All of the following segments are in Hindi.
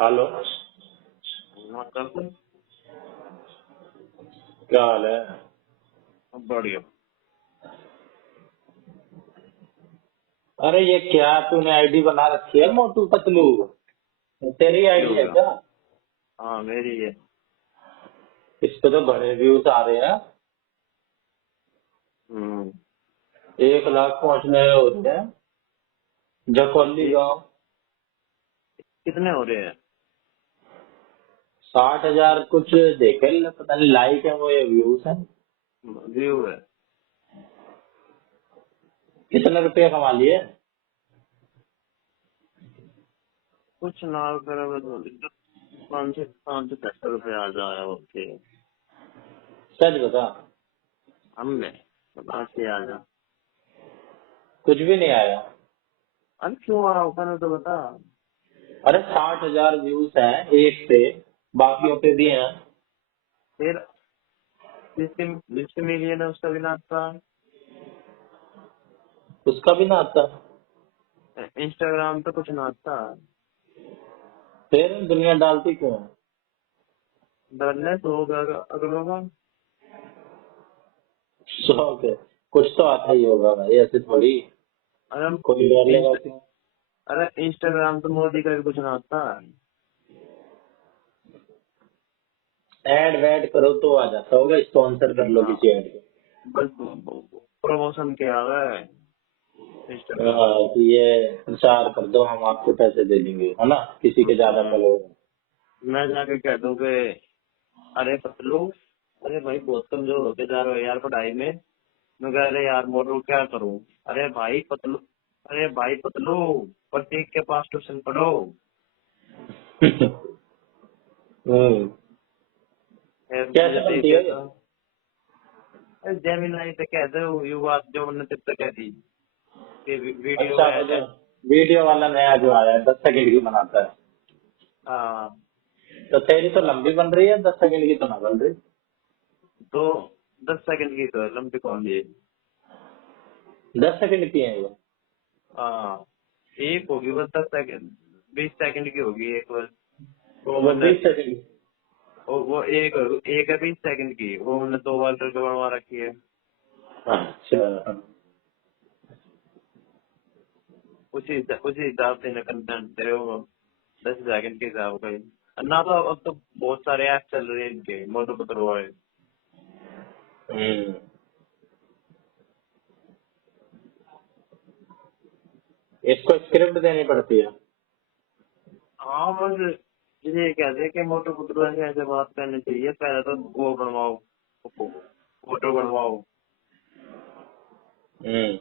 हेलो। मतलब क्या हाल है? बढ़िया। अरे ये क्या तूने आईडी बना रखी है मोटू पतलू? तेरी ये आईडी हो है गया। क्या? हाँ मेरी है। इस पे तो बड़े व्यूज आ रहे हैं। हम्म। 1 लाख पहुंचने हो रहे हैं। जकोली ये गांव। कितने हो रहे हैं? 60,000 कुछ देखे, पता नहीं लाइक है वो या व्यूज है। व्यू है। कितने रुपए कमा लिए? कुछ ना करोगे तो 500 रुपये आ जाए। ओके। सच बता। हमने बता के आ जा। कुछ भी नहीं आया। अरे क्यों आ रहा होगा तो बता। अरे 60,000 व्यूज हैं एक पे, बाकियों पे भी हैं। फिर जिसके जिसके मिलियन है उसका भी नाचता। उसका भी ना आता। इंस्टाग्राम पे कुछ नाचता। फिर दुनिया डालती क्यों है? डरने तो होगा अगलों का। शौक है। कुछ तो आता ही होगा भाई, ऐसे थोड़ी अरे कोई डर लेगा क्यों? अरे इंस्टाग्राम पे मोदी का भी कुछ नाचता। ऐड वैड करो तो आ जाता होगा, स्पॉन्सर कर लो हाँ किसी ऐड को। बस प्रमोशन किया है इंस्टाग्राम। कि ये प्रचार कर दो, हम आपको पैसे दे देंगे, है ना, किसी के ज्यादा फॉलोवर। मैं जाके कह दूं कि अरे पतलू, अरे भाई बहुत कमजोर होते जा रहे हो यार पढ़ाई में। मैं कह रहे यार मोटू क्या करूं। अरे भाई पतलू, अरे भाई पतलू, प्रतीक के पास ट्यूशन पढ़ो। हम्म। फिर मुझे कैसे बनती है ये? देखेगा। अरे जेमिनाई पे कह दो ये बात जो मैंने तब तक कह दी कि वीडियो अच्छा, वो जो है। वीडियो वाला नया जो आया है 10 सेकंड की बनाता है, हाँ तो तेरी तो लंबी बन रही है, 10 सेकंड की तो ना बन रही। तो 10 सेकंड की तो है, लंबी कौन सी है? 10 सेकंड की है ये? हाँ एक होगी बस 10 सेकंड, 20 सेकंड की होगी एक बार। वो वो मैंने 20 सेकंड। वो एक एक है 20 सेकंड की, वो मैंने 2 बार करके बनवा रखी है। अच्छा। उसी हिसाब से ना कंटेंट दे वो 10 सेकंड के हिसाब का ही। ना तो अब तो बहुत सारे ऐप चल रहे हैं इनके मोटू पतलू वाले। हम्म। इसको स्क्रिप्ट देनी पड़ती है। हाँ बस ये कहते हैं कि मोटू पतलू ऐसे ऐसे बात करनी चाहिए, पहले तो वो बनवाओ, फोटो बनवाओ। हम्म।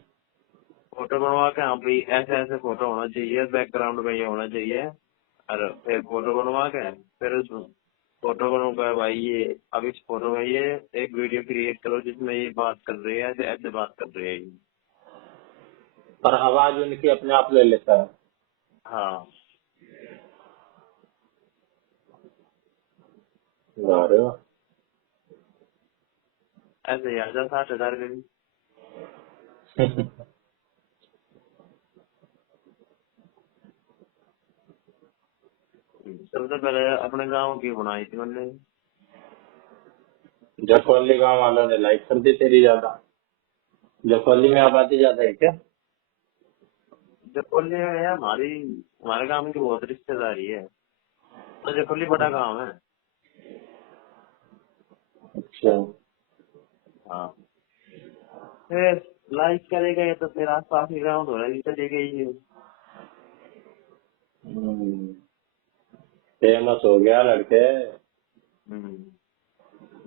फोटो बनवा के हाँ भाई ऐसे ऐसे फोटो होना चाहिए, बैकग्राउंड में ये होना चाहिए। और फिर फोटो बनवा के फिर उस फोटो बनवा भाई ये अब इस फोटो में ये एक वीडियो क्रिएट करो जिसमें ये बात कर रही है, ऐसे ऐसे बात कर रही है ये। पर आवाज उनकी अपने आप ले लेता है। हाँ अरे वाह। ऐसे ही आ जा 60,000 के भी। सबसे पहले अपने गाँव की बनाई थी मैंने। जखौली गांव वालों ने लाइक कर दी तेरी ज्यादा। जखौली में आबादी ज्यादा है क्या? जयपुर है हमारी, हमारे गाँव की बहुत रिश्तेदारी है, तो जयपुर बड़ा गाँव है। अच्छा। हाँ फिर लाइक करेगा ये तो फिर आस पास के गाँव तो रही चलेगा ही। फेमस हो गया लड़के।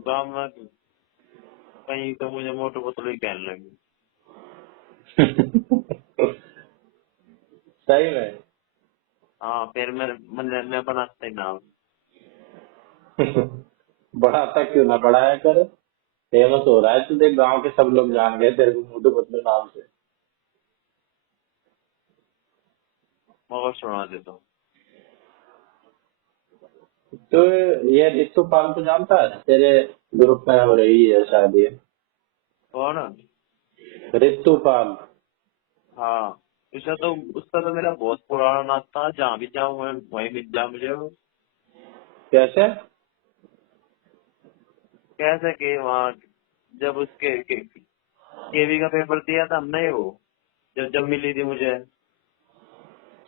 गाँव में कहीं तो मुझे मोटू पतलू ही कहने लगी। सही में। हाँ फिर मैं बनाता ही नाम। बढ़ाता क्यों ना, बढ़ाया कर। फेमस हो रहा है तू, देख गांव के सब लोग जान गए तेरे को मोटू पतलू नाम से। मगर सुना देता हूँ। तो ये रितु पाल को जानता है? तेरे ग्रुप में हो रही है शायद ये। कौन? रितु पाल। हाँ उसका तो मेरा बहुत पुराना नाता था, जहाँ भी जाऊँ मैं वहीं मिल जा मुझे वो। कैसे? कैसे कि वहाँ जब उसके केवी का पेपर दिया था हमने वो, जब जब मिली थी मुझे।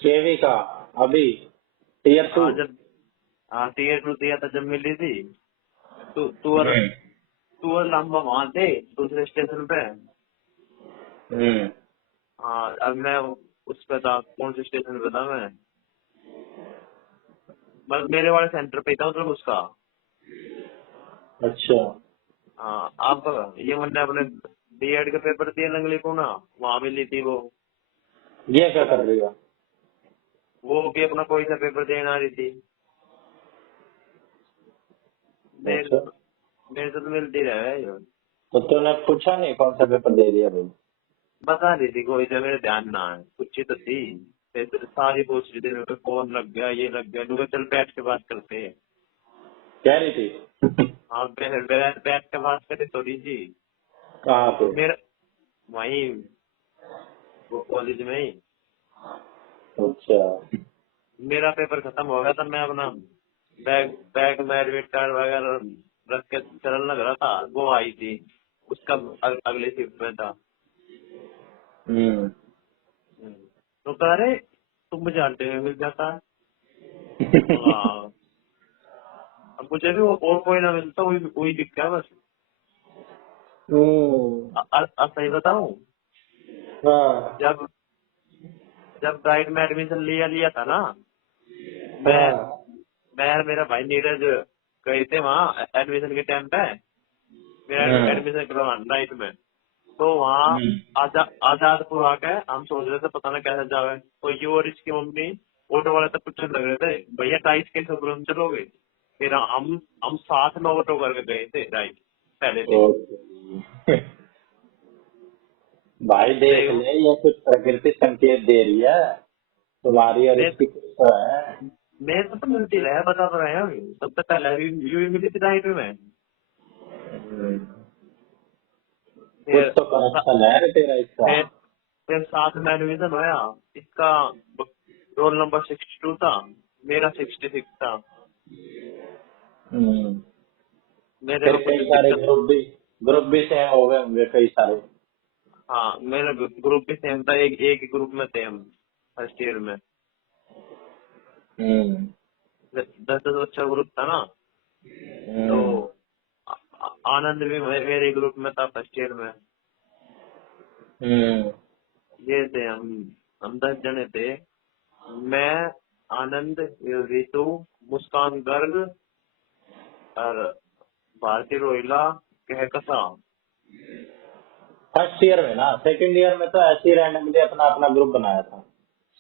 केवी का? अभी टियर 2? हाँ जब, हाँ टीयर 2 दिया था जब मिली थी। हम्म। तू और लंबा वहाँ थे दूसरे स्टेशन पे। हम्म। हाँ अब मैं उस पे था, कौन से स्टेशन पे था मैं, बस मेरे वाले सेंटर पे ही था मतलब उसका। अच्छा। हाँ अब ये मैंने अपने बीएड का पेपर दिया नंगली को ना, वहाँ मिली थी वो। ये क्या कर रही है? वो भी अपना कोई सा पेपर देने आ रही थी। मेरे अच्छा, मेरे से तो मिलती रहे ये। तो तूने पूछा नहीं कौन सा पेपर दे दिया भाई? बता रही थी कोई सा, मेरे ध्यान ना है, कुछ ही तो थी। फिर तो सारी पूछ रही थी मेरे को, फोन लग गया ये लग गया, तो चल बैठ के बात करते हैं। कह रही थी? हाँ बैठ के बात करते थोड़ी सी। कहाँ पे? तो मेरा वही वो कॉलेज में ही अच्छा। मेरा पेपर खत्म हो गया था, मैं अपना बैग बैग में एडमिट कार्ड वगैरह रख के चलने लग रहा था, वो आई थी। उसका अगले शिफ्ट में था। हम्म। तो कह रहे तुम मुझे जानते हुए मिल जाता है। हाँ, अब मुझे भी वो और कोई ना मिलता, वही वही दिख गया बस। सही बताऊं, हाँ। जब जब गाइड में एडमिशन लिया लिया था ना, मैं हाँ। मैं और मेरा भाई नीरज गए थे वहाँ एडमिशन के टाइम पे। मेरा हम्म। एडमिशन करवाना नाइट में। तो वहाँ आजादपुर आके हम सोच रहे थे पता ना कैसे जावे, तो ये और इसकी मम्मी ऑटो वाले तक पूछने लग रहे थे भैया टाइस कैसे तुरंत चलोगे। फिर हम साथ में ऑटो करके गए थे राइट पहले दिन। ओके। भाई देख देख ले, ये कुछ प्रकृति संकेत दे रही है तुम्हारी और मैं इसकी, कुछ तो है। मेरे तो मिलती रहे, बता तो रहे हैं सबसे पहले यू ही मिली थी नाइट में। हम्म। कुछ फिर तो कनेक्शन है रे तेरा इसका। फिर फिर साथ में एडमिशन होया। इसका रोल नंबर 62 था, मेरा 66 था। हम्म। मेरे फिर को कुछ कई सारे दिक्कत, ग्रुप भी सेम हो गए होंगे कई सारे। हाँ मेरा ग्रुप भी सेम था, एक ही ग्रुप में थे हम फर्स्ट ईयर में। हम्म। 10 10 बच्चा ग्रुप था ना। तो हम्म। आनंद भी मेरे ग्रुप में था फर्स्ट ईयर में। हम्म। ये थे हम 10 जने थे। मैं, आनंद, रितु, मुस्कान गर्ग और भारती रोहिला, कहकसा। फर्स्ट ईयर में ना, सेकंड ईयर में तो ऐसे ही रैंडमली अपना अपना ग्रुप बनाया था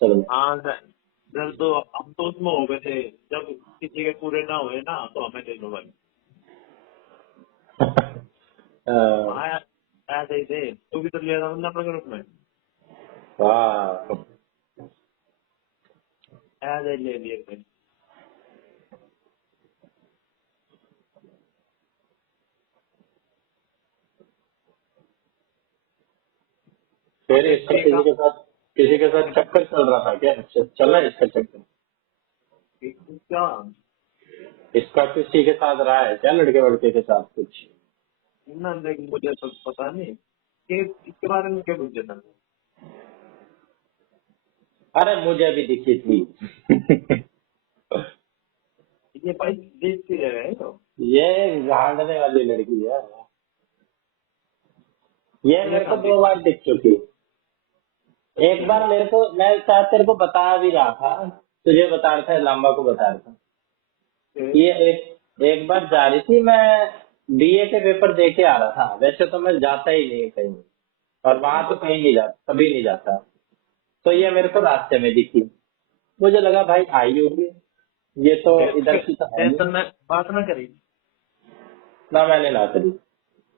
चलो। हाँ सर तो हम तो उसमें हो गए थे, जब किसी के पूरे ना हुए ना तो हमें दे दो भाई। हाँ ऐसे ही थे, तू भी तो लिया था ना अपने ग्रुप में, वाह। ऐसे ही ले लिए थे। फिर अब इसका एसपी का किसी के साथ चक्कर चल रहा था क्या? चल रहा है इसका चक्कर? क्या इसका किसी के साथ रहा है क्या, लड़के वड़के के साथ कुछ? ना, देख मुझे तो पता नहीं कि इसके बारे में क्या पूछे था। अरे मुझे भी दिखी थी। ये भाई देखती रह गए तो ये झाड़ने वाली लड़की है। ये मुझे मेरे को कहाँ 2 बार दिख चुकी। एक बार मेरे को, मैं शायद तेरे को बता भी रहा था, तुझे बता रहा था, लांबा को बता रहा था। दिखती। ये एक बार जा रही थी, मैं बीए के पेपर दे के आ रहा था। वैसे तो मैं जाता ही नहीं कहीं, और वहां तो कहीं नहीं जाता, कभी नहीं जाता। तो ये मेरे को रास्ते में दिखी। मुझे लगा भाई आई होगी, ये तो इधर की तो है टेंशन नहीं। में बात ना करी। ना मैंने ना करी।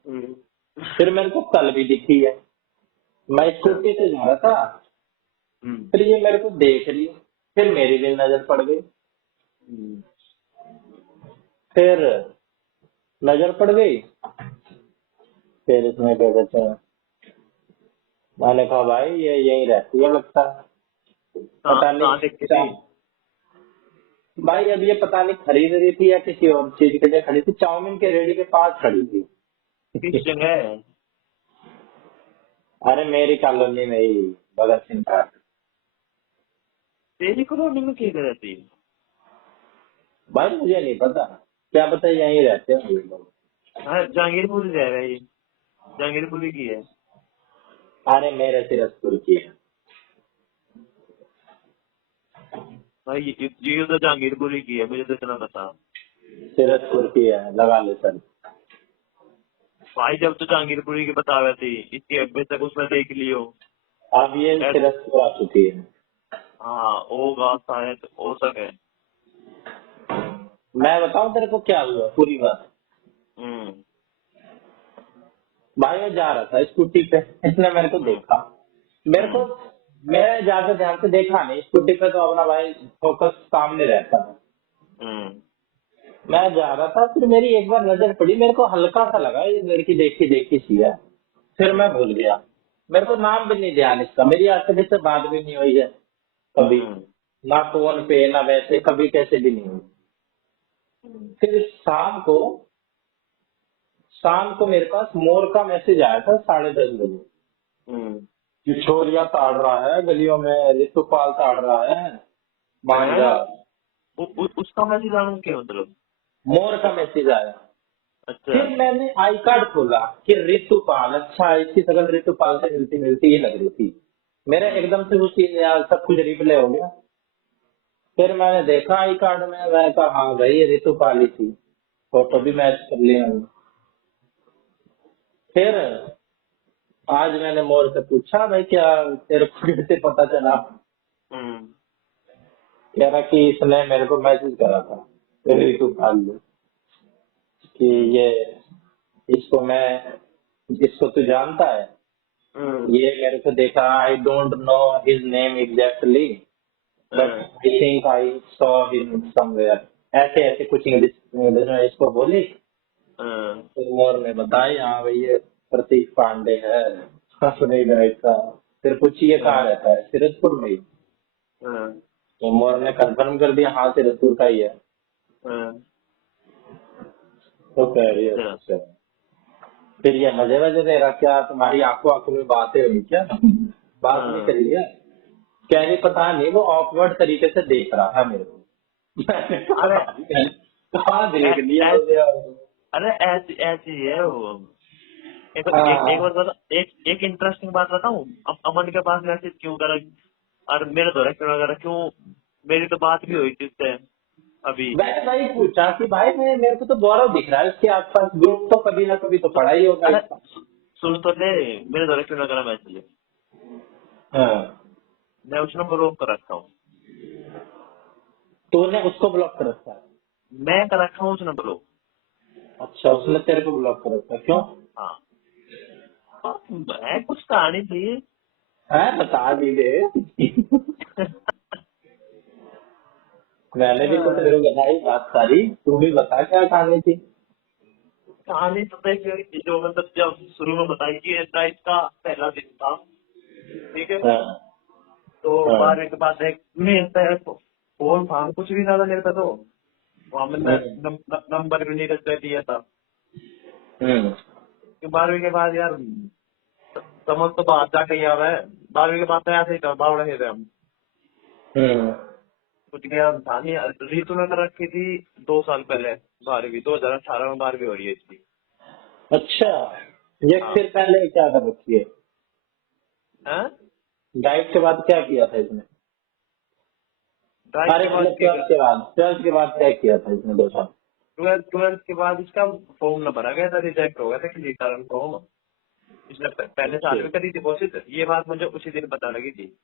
हम्म। फिर मेरे को कल भी दिखी है, मैं अच्छा। स्कूटी से जा रहा था। हम्म। फिर ये मेरे को देख रही, फिर मेरी भी नजर पड़ गई। हम्म। फिर नजर पड़ गई, फिर इसमें क्या कहते हैं, मैंने कहा भाई ये यहीं रहती है लगता है। पता कहाँ देखी नहीं थी? भाई, अब ये पता नहीं खरीद रही थी या किसी और चीज के लिए खड़ी थी, चाउमीन के रेडी के पास खड़ी थी। किस जगह? अरे मेरी कॉलोनी में ही, भगत सिंह पार्क। तेरी कॉलोनी में की रहती? भाई मुझे नहीं पता, क्या पता यहीं रहते हैं ये लोग। हाँ, जहांगीरपुर जाएगा ये, जहांगीरपुर की है। अरे मेरे सिरसपुर की है। भाई ये तो जहांगीरपुर की है, मुझे तो इतना पता। सिरसपुर की है, लगा ले सर। भाई जब तो जहांगीरपुरी की बता रहे थी, इसके अब्बे तक उसमें देख लियो। अब ये ऐड- सिरसपुर आ चुकी है। हाँ होगा शायद, हो सके। मैं बताऊं तेरे को क्या हुआ पूरी बात। हम्म। भाई मैं जा रहा था स्कूटी पे, इसने मेरे को हम्म। देखा। मेरे को, हम्म। मैं ज्यादा ध्यान से देखा नहीं, स्कूटी पे तो अपना भाई फोकस सामने रहता है। हम्म। मैं जा रहा था, फिर मेरी एक बार नजर पड़ी, मेरे को हल्का सा लगा ये लड़की देखी देखी सी है। फिर मैं भूल गया, मेरे को नाम भी नहीं ध्यान इसका, मेरी आज तक इससे बात भी नहीं हुई है कभी, हम्म। ना फोन पे ना वैसे, कभी कैसे भी नहीं हुई। फिर शाम को मेरे पास मोर का मैसेज आया था 10:30 बजे हम्म। कि छोरिया ताड़ रहा है गलियों में, ऋतुपाल ताड़ रहा है, मान हैं? जा। उसका मैसेज आना क्या मतलब? मोर का मैसेज आया। अच्छा। फिर मैंने आई कार्ड खोला कि ऋतुपाल, अच्छा इसकी शक्ल ऋतुपाल से मिलती मिलती ही लग रही थी। मेरा हम्म। एकदम से वो चीज यार सब कुछ रिप्ले हो गया। फिर मैंने देखा आई कार्ड में, मैं कहा हाँ भाई ये ऋतुपाल ही थी, फोटो भी हम्म। मैच कर लिया मैंने। फिर आज मैंने मोर से पूछा भाई क्या तेरे को कैसे पता चला। हम्म। कह रहा कि इसने मेरे को मैसेज करा था ऋतुपाल ने कि हम्म। ये इसको तू जानता है, हम्म। ये मेरे को देखा, I don't know his name exactly but hmm. I think I saw him somewhere, ऐसे ऐसे कुछ इंग्लिश इंग्लिश में इसको बोली। हम्म। तो मोर ने बताया हाँ भाई ये प्रतीक पांडे है, हंसने गए था। फिर पूछिए कहाँ रहता है, सिरसपुर में ही। हम्म। तो मोर ने कंफर्म कर दिया हाँ सिरसपुर का ही है। हम्म। तो कह रही है अच्छा। अच्छा। फिर ये मजे मजे दे रहा, क्या तुम्हारी आंखों आंखों में बातें हुई क्या, बात नहीं हाँ। करी क्या। कह रही पता नहीं वो ऑकवर्ड तरीके से देख रहा था मेरे को। मैंने अरे कहा देख लिया ऐसी, उसे। अरे ऐसी ऐसी है वो। एक हाँ बात बता, एक इंटरेस्टिंग बात बताऊं। अमन के पास मैसेज क्यों करा? और मेरे द्वारा क्यों ना करा? क्यों? मेरी तो बात भी हुई थी उससे अभी। मैंने वही पूछा कि भाई मैं, मेरे को तो गौरव दिख रहा है उसके आसपास, ग्रुप तो कभी ना कभी तो पड़ा ही होगा अरे इसका। सुन तो ले, मेरे द्वारा क्यों ना करा मैसेज? हाँ, मैं उसने ब्लॉक कर रखा हूँ। तूने उसको ब्लॉक कर रखा है? मैं कर रखा हूँ उसने ब्लॉक। अच्छा उसने तेरे को ब्लॉक कर रखा है, क्यों? हाँ। और मैं कुछ कहानी थी। है बता भी दे। मैंने भी तो तेरे को बताई बात सारी, तू भी बता क्या कहानी थी। कहानी तो देखिए, जो मतलब जब शुरू में बताई कि ऐसा इसका पहला दिन था, ठीक है। हाँ तो हाँ। 12 के बाद एक मेरे पे फोन था, कुछ भी ज्यादा मेरे पे तो वहाँ मैंने हम्म नंबर भी नहीं रख दिया था। हम्म। कि 12 के बाद यार समझ तो बात जाके यार है। 12 के बाद तो ऐसे ही था, बावड़े ही थे हम। हम्म। कुछ गया था नहीं। रीतु ने कर रखी थी 2 साल पहले, 12वीं 2018 में 12वीं हो रही है इसकी। अच्छा, ये हाँ। फिर पहले क्या कर रखी है? हैं? डाइट के बाद क्या किया था इसने? ड्राइव अरे के बाद मतलब ट्वेल्थ के बाद क्या किया था इसने 2 साल? ट्वेल्थ के बाद इसका फॉर्म न भरा गया था, रिजेक्ट हो गया था किसी कारण फॉर्म। इसने पहले साल में करी थी कोशिश, ये बात मुझे उसी दिन पता लगी थी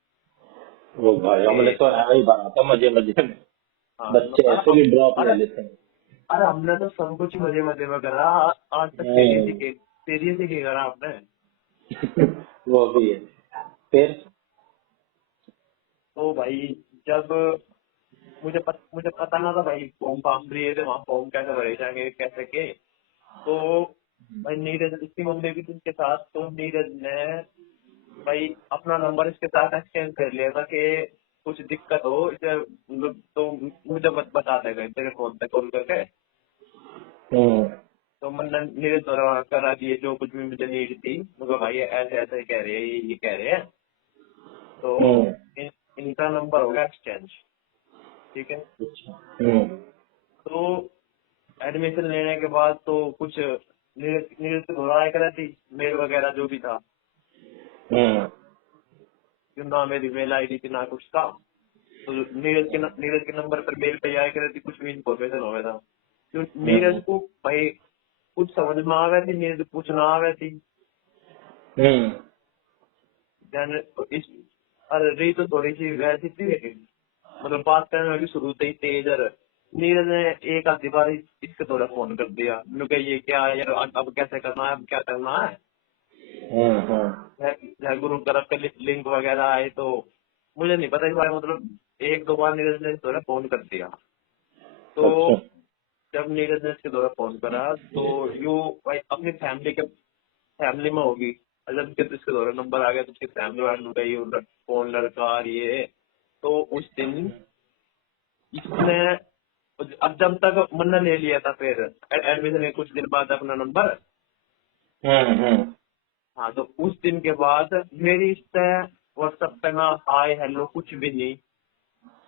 वो भाई हमने कि तो है ही बना था मजे मजे में, हाँ। बच्चे ऐसे भी ड्रॉप ले लेते हैं। अरे हमने तो सब कुछ मजे मजे में करा। आज तक सीरियस ही नहीं करा आपने। वो भी है। फिर तो भाई जब मुझे पता ना था भाई, फॉर्म फार्म दिए थे वहाँ, फॉर्म कैसे भरे जाएंगे कैसे के। तो भाई नीरज, इसकी मम्मी भी थी उसके साथ, तो नीरज ने भाई अपना नंबर इसके साथ एक्सचेंज कर लिया था कि कुछ दिक्कत हो इसे, मतलब तो मुझे बता देगा तेरे फोन पे कॉल करके। हम्म तो मैंने नीरज द्वारा करा दिए जो कुछ भी मुझे नीड थी, मुझे भाई ऐसे ऐसे कह रहे हैं, ये कह रहे हैं। तो हम्म इनका नंबर हो गया एक्सचेंज, ठीक है। हम्म तो एडमिशन लेने के बाद तो कुछ नीरज नीरज से घबराया करा थी, मेल वगैरह जो भी था, हम्म जो ना मेरी मेल आईडी थी ना कुछ था। तो नीरज के नंबर पर मेल पे आया करी थी, कुछ भी इन्फॉर्मेशन हो गया था। तो नीरज को भाई कुछ समझ में आ गया थी, नीरज कुछ ना आ गया थी। हम्म देन इस अरे रही तो थोड़ी सी वैसी थी, मतलब बात करने में भी शुरू से ही तेज। और नीरज ने एक आधी बार इसके द्वारा फोन कर दिया, मैंने कहा ये क्या है यार, अब कैसे करना है, अब क्या करना है। ग्रुप तरफ के लिंक वगैरह आए तो मुझे नहीं पता इस बारे में, मतलब एक दो बार नीरज ने इस द्वारा फोन कर दिया। तो अच्छा जब नीरज ने इसके द्वारा फोन करा तो यू भाई अपनी फैमिली में होगी, और जब इसके द्वारा नंबर आ गया तो उसकी फैमिली वाले का ये फोन लड़का और ये। तो उस दिन इसने, अब जब तक मन्ना ले लिया था, फिर एडमिशन के कुछ दिन बाद अपना नंबर। हम्म हाँ, तो उस दिन के बाद मेरी इससे व्हाट्सएप पे ना हाय हेलो कुछ भी नहीं।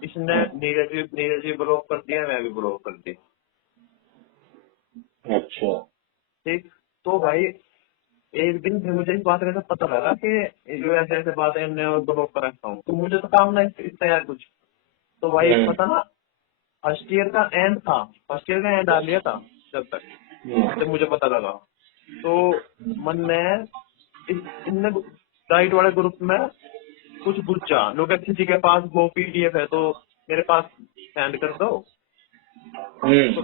इसने नीरज भी ब्लॉक कर दिया, मैं भी ब्लॉक कर दी। अच्छा ठीक। तो भाई एक दिन फिर मुझे इस बात का पता लगा कि जो ऐसे ऐसे बातें हमने ब्लॉक कर रखा हूँ, तो मुझे तो काम ना इससे यार कुछ। तो भाई पता ना, फर्स्ट ईयर का एंड था, फर्स्ट ईयर का एंड आ लिया था जब मुझे पता लगा। तो मन ने इनने डाइट वाले ग्रुप में कुछ पूछा, लोग किसी के पास वो पीडीएफ है तो मेरे पास सेंड कर दो। तो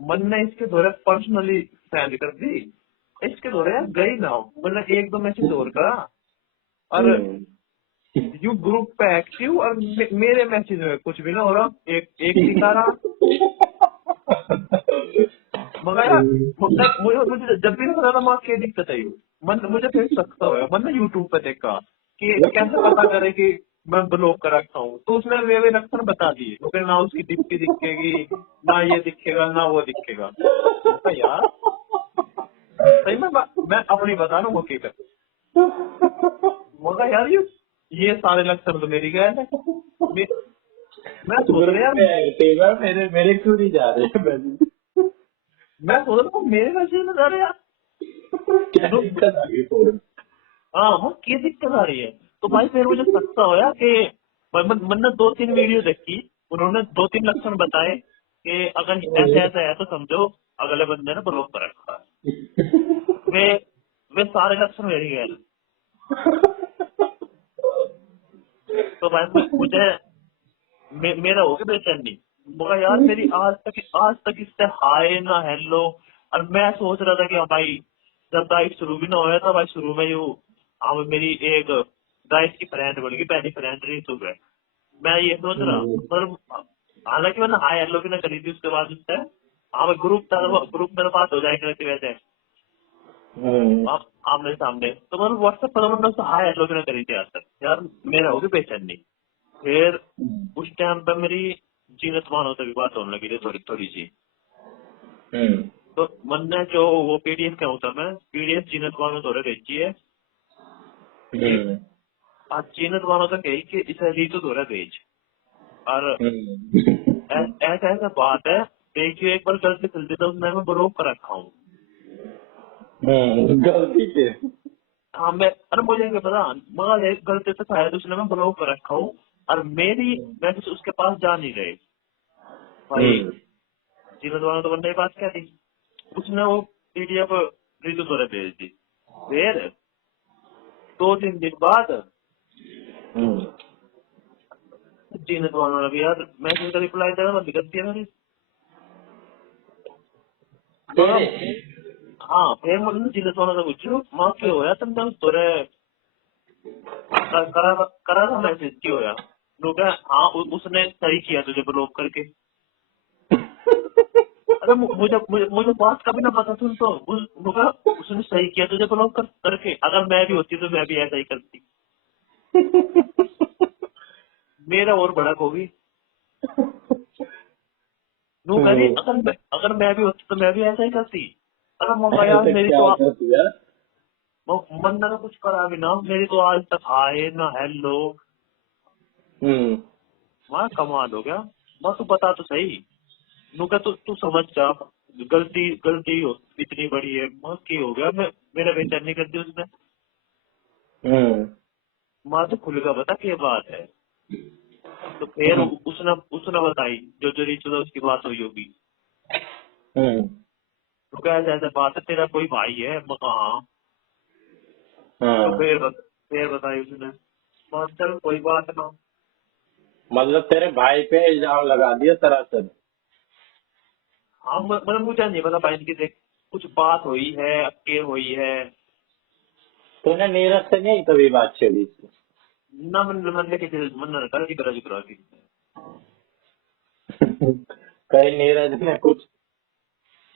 मन ने इसके द्वारा पर्सनली सेंड कर दी। इसके द्वारा यार गई ना हो, मतलब एक दो मैसेज और करा, और यू ग्रुप पे एक्टिव, और मेरे मैसेज में कुछ भी ना हो रहा, एक दिखा रहा। मगर यार मुझे मुझे जब भी पता था माँ क्या दिक्कत है, मन मुझे फिर सकता है, मन ने यूट्यूब पे देखा कि कैसे पता करे कि मैं ब्लॉक कर रखा हूँ। तो उसने वे लक्षण बता दिए, तो फिर ना उसकी डिप्टी दिखेगी, ना ये दिखेगा, ना वो दिखेगा। मैं यार सही में मैं अपनी बता रहा हूँ हकीकत। मगर यार ये सारे लक्षण तो मेरी गए हैं। मैं सोच रहा यार, मेरे मेरे क्यों नहीं जा रहे मैसेज? मैं सोच रहा हूँ मेरे मैसेज में जा रहे यार। क्या दिक्कत आ गई फोन? हाँ वो क्या दिक्कत आ रही है। तो भाई फिर मुझे सकता होया कि मैंने दो तीन वीडियो देखी, उन्होंने दो तीन लक्षण बताए कि अगर ऐसे ऐसे है तो समझो अगले बंदे ने ब्लॉक कर रखा है। वे सारे लक्षण मेरे गए। तो भाई मुझे मेरा हो गया बेचैनी। मगर यार मेरी आज तक इससे हाय ना हेलो। और मैं सोच रहा था कि हाँ भाई, जब डाइट शुरू भी ना होया था भाई, शुरू में यू अब मेरी एक डाइट की फ्रेंड बन गई, पहली फ्रेंड रही सुबह। मैं ये सोच रहा, पर हालांकि मैंने हाय हेलो भी ना करी थी उसके बाद उससे। हाँ भाई ग्रुप था, ग्रुप मेरे पास हो जाए करती वैसे आमने सामने। तो मतलब व्हाट्सएप पर मैंने उससे हाय हेलो भी ना करी थी आज तक। यार मेरा हो गया बेचैनी। फिर उस टाइम पे मेरी जीनत मानो से भी बात होने लगी थी थोड़ी थोड़ी सी। तो मैंने जो वो पीडीएफ क्या होता है, पीडीएफ जीनत मानो थोड़े भेजी है। आज जीनत मानो तो कही कि इसे रीतु थोड़ा भेज। और ऐसा ऐसा बात है, देखिए एक बार गलती चलती तो उसने मैं ब्लॉक कर रखा हूँ। गलती से हाँ मैं, अरे मुझे क्या पता, मगर एक गलती से शायद उसने मैं ब्लॉक कर रखा हूँ, और मेरी मैसेज उसके पास जा नहीं रहे भाई। जीनत मानो तो बंदे की बात क्या थी, उसने वो पीडीएफ रीतु द्वारा भेज दी। फिर दो तीन दिन बाद जीनत मानो ने भी यार मैसेज का रिप्लाई देना बंद कर दिया मैंने। मगर हाँ फिर मुझे जीनत मानो से पूछू माँ क्यों होया तुमने तोरे करा था मैसेज क्यों होया। लोग हाँ उसने सही किया तुझे ब्लॉक करके। अरे मुझे मुझे मुझे बात का भी ना पता, सुन तो उसने सही किया तुझे ब्लॉक करके। अगर मैं भी होती तो मैं भी ऐसा ही करती। मेरा और बड़ा होगी नू करी। अगर मैं भी होती तो मैं भी ऐसा ही करती। अरे मम्मा यार ऐसे मेरी क्या तो करती है? बंदा ने कुछ करा भी ना, मेरी तो आज तक हाय ना हेलो। हम्म। वहाँ कमाल हो गया। मैं तू बता तो सही। नू क्या तू तू समझ जा, गलती गलती हो इतनी बड़ी है, मैं की हो गया, मैं मेरा बेचैनी कर दी उसने। हम्म। माँ तो खुल का बता क्या बात है। तो फिर उसने उसने बताई जो जो रीच उसकी बात हुई होगी। हम्म। तो क्या ऐसे बात है, तेरा कोई भाई है? मैं कहा हाँ। तो हाँ, फिर बताई उसने। मैं चल कोई बात ना। मतलब तेरे भाई पे इल्जाम लगा दिया सरासर। हाँ मतलब मुझे नहीं पता भाई की देख कुछ बात हुई है, अक्के हुई है तूने नीरज से नहीं कभी बात छेड़ी इसकी? ना। मन लेके मन कर जिक्र जिक्र की कहीं नीरज ने कुछ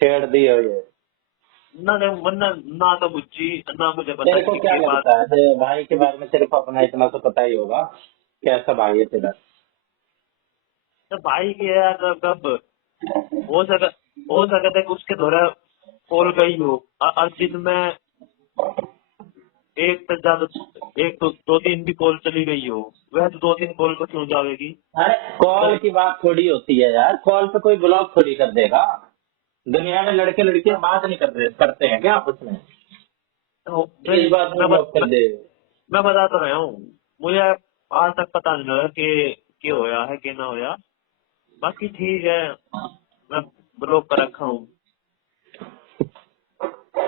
छेड़ दी हो ये? ना ने मन ना तो बुझी ना मुझे पता तेरे को कि क्या ये बात। लगता है तेरे भाई के बारे में? तेरे को अपना इतना तो पता ही होगा, कैसा भाई है तेरा? तो भाई की है कब हो सका हो सकता है कि उसके द्वारा कॉल गई हो और दिन में एक से ज्यादा एक तो दो तीन भी कॉल चली गई हो। वह तो दो तीन कॉल को क्यों जाएगी। अरे तो कॉल की बात थोड़ी होती है यार, कॉल पे कोई ब्लॉक थोड़ी कर देगा। दुनिया में लड़के लड़कियां बात नहीं करते हैं क्या आपस में? मैं इस बात पे मैं, ब्लॉक कर मैं, दे? मैं बता तो रहा हूँ। मुझे आज तक पता नहीं लगा कि होया है कि ना होया। बाकी ठीक है, मैं ब्लॉक कर रखा हूँ।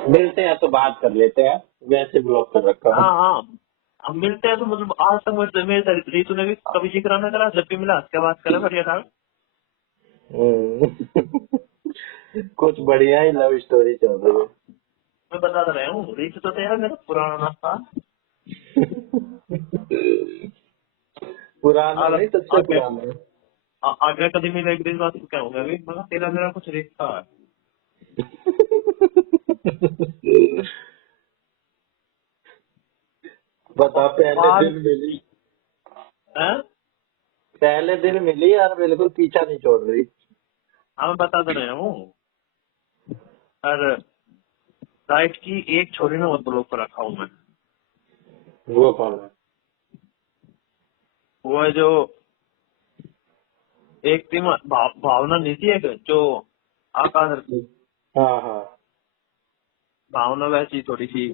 मिलते हैं तो बात कर लेते हैं, वैसे ब्लॉक कर रखा हूँ। हाँ हाँ, अब मिलते हैं तो मतलब आज तक मेरे साथ रीतू ने भी कभी जिक्र ना करा, जब भी मिला हंस के बात करा बढ़िया था। हम्म। कुछ बढ़िया ही लव स्टोरी चल रही मैं बता तो रहा हूँ, रीतू तो यार मेरा पुराना नाता। है। पुराना और नहीं, सबसे आगे पुराना है। आगे कभी मेरे एक दिन बात क्या होगा अभी, मगर तेरा मेरा कुछ रिश्ता है। बता, पहले बाल दिन मिली, है। पहले दिन मिली यार, बिल्कुल पीछा नहीं छोड़ रही। हाँ मैं बता तो रहा हूँ। और राइट की एक छोरी ने और ब्लॉक कर रखा हूँ मैं। वो कौन है? वो है जो एक थी भावना नहीं थी एक जो आकाश। हाँ हाँ भावना वैसी थोड़ी सी।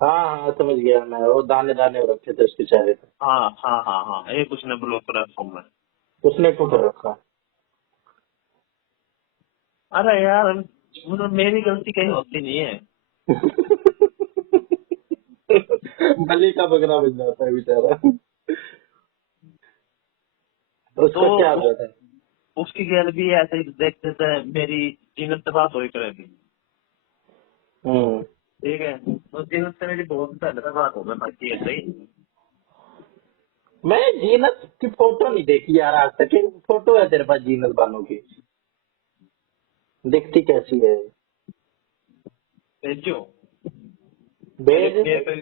हाँ हाँ, समझ गया मैं, वो दाने दाने हो रखे थे उसके चेहरे पे। हाँ हाँ हाँ हाँ, एक उसने ब्लॉक कर रखा हूँ मैं। उसने क्यों कर रखा? अरे यार मतलब मेरी गलती कहीं होती नहीं है। बलि का बकरा बन जाता है बेचारा। तो उसका क्या आदत है? उसकी गैल भी ऐसे ही देखते थे, मेरी जीनत से बात हो करेगी। हम्म। ठीक है, तो जीनत से मेरी बहुत पहले से बात हो गई बाकी ऐसे ही। मैं जीनत की फोटो नहीं देखी यार आज तक। एक फोटो है तेरे पास जीनत बानो की? दिखती कैसी है? भेजो। मेरे भेज। मेरे पे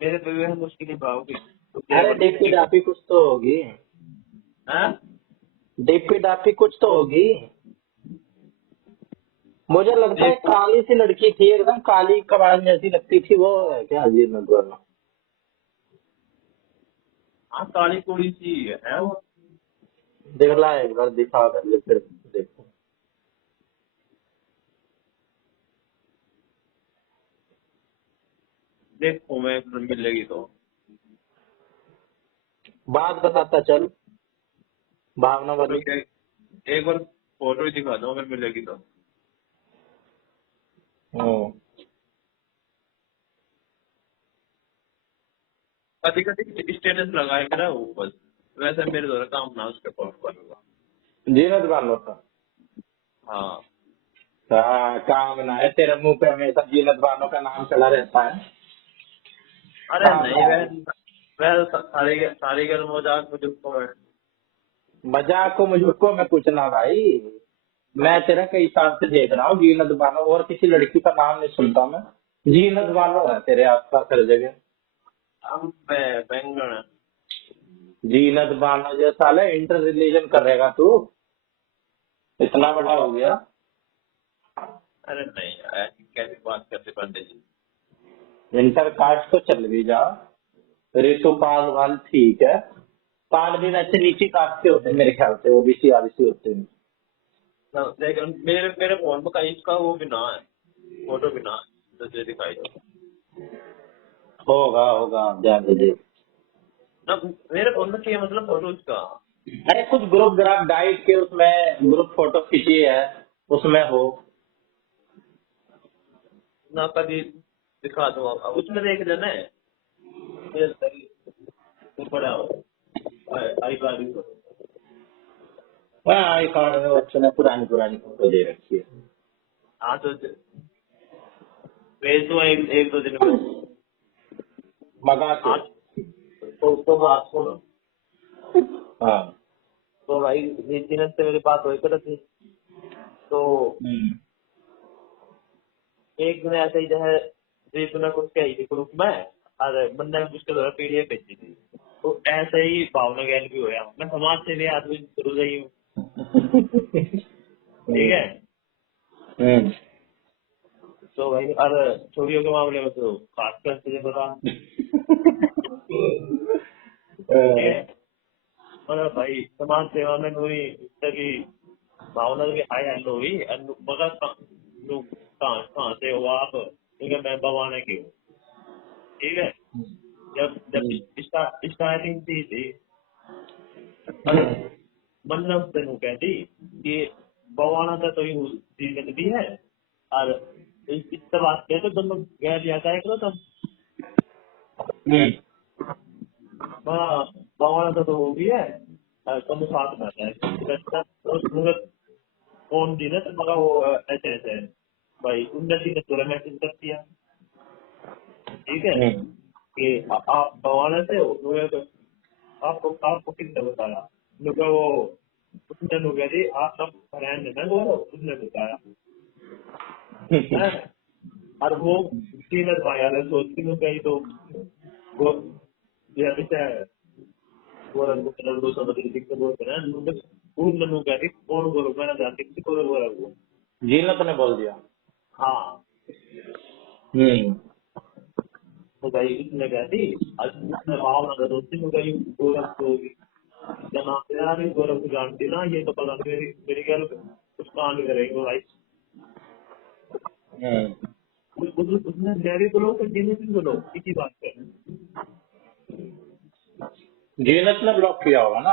मेरे पे भी मुश्किल ही पाओगी तो तेरे अरे को डिप्पी ठीक डापी कुछ तो होगी। है। डिप्पी डापी कुछ तो होगी। मुझे लगता है देखो, काली सी लड़की थी, एकदम काली कबाड़ जैसी लगती थी, वो है क्या जीनत बानो? हाँ काली कुड़ी सी है वो। दिखला एक बार, दिखा कर ले फिर देखो। देखो मैं मिलेगी तो बात बताता चल, भावना फोटो वाली। क्या, एक बार फोटो ही दिखा दो अगर मिलेगी तो। हम्म। कभी कभी स्टेटस लगाया करा ऊपर, वैसे मेरे द्वारा काम ना उसके फोन पर होगा। जीनत बानो था? हाँ। हाँ, काम ना है तेरे मुंह पे हमेशा जीनत बानो का नाम चला रहता है। अरे काम नहीं ना वह है। वह सारी गर्म मजाक मुझे को है। मजाक को मुझको मैं पूछना भाई, मैं तेरा कई साल से देख रहा हूँ जीनत बानो, और किसी लड़की का नाम नहीं सुनता मैं। जीनत बानो है तेरे आसपास हर जगह। हम बैंगन है। जीनत बानो जो साले इंटर रिलीजन करेगा तू, इतना बड़ा हो गया। अरे नहीं यार, ऐसी कैसी बात करते पंडित जी। इंटर कास्ट तो चल भी जा, ऋतु पासवान ठीक है, पालवीन अच्छे नीचे कास्ट के होते हैं मेरे ख्याल से, ओबीसी आरसी होते हैं। लेकिन मेरे मेरे फोन में कहीं इसका वो भी ना है, फोटो भी ना है, तो तुझे दिखाई दो होगा होगा, ध्यान दीजिए। ना। मेरे फोन में क्या मतलब फोटो इसका अरे कुछ ग्रुप ग्राफ डाइट के उसमें ग्रुप फोटो खींची है, उसमें हो। ना, कभी दिखा दूंगा। अब उसमें देख लेना है, ये सही ऊपर आओ, आई बार भी करो। हाँ आई कार्ड में बच्चों ने पुरानी पुरानी फोटो दे रखी है। हाँ तो भेज दूंगा एक एक दो दिन में। मगा के। आज तो बात सुनो। हाँ। तो भाई जिस दिन से मेरी बात हुई कर थी, तो हम्म। एक दिन ऐसे ही जो है जीत ने कुछ कही थी ग्रुप में, अरे बंदे ने मुझके द्वारा पीडीएफ भेजी थी। तो ऐसे ही भावना ज्ञान भी हुआ। मैं समाज से भी आदमी शुरू से ही हूँ, ठीक है। हम्म। तो भाई अरे छोरियों के मामले में तो खासकर तुझे पता, ठीक है। और भाई समाज सेवा में पूरी की भावना की हाई हेलो हुई, मगर कहाँ कहाँ से हो आप, क्योंकि मैं बवाने की हूँ, ठीक है। जब जब स्टार्टिंग थी, अरे मतलब तेनू कहती कि बवाना तो ही जीवित भी है, और इस बात पे तो तुम गैर जाता है करो तब। हाँ, बवाना तो वो भी है, और तुम साथ में आता है तो कौन दी ना, तो मगर वो ऐसे ऐसे है। भाई उन्नति ने तुरंत मैसेज कर दिया, ठीक है, कि आप बवाना से हो, तो आपको किसने बताया, क्योंकि वो उसने लोग यदि आप सब फ्रेंड है ना वो उसने बताया है। और वो तीन भाई वाले सोचती हूँ कहीं तो वो जैसे गोरख को कलर दो सब दिक्कत होते हैं ना, उन लोगों कहती कौन गोरख मैंने जानती किसी को गोरख वो। जीनत ने बोल दिया। हाँ, हम्म। तो भाई इसने कहती आज उसने भावना का दोस्ती में गई गोरख को जना यार गोरख को जानती ना, ये तो पता नहीं मेरी गल कुछ कांड करेंगे भाई। उसने गहरी बोलो तो जीने भी बोलो इसी बात पे। जीनत ने ब्लॉक किया होगा ना।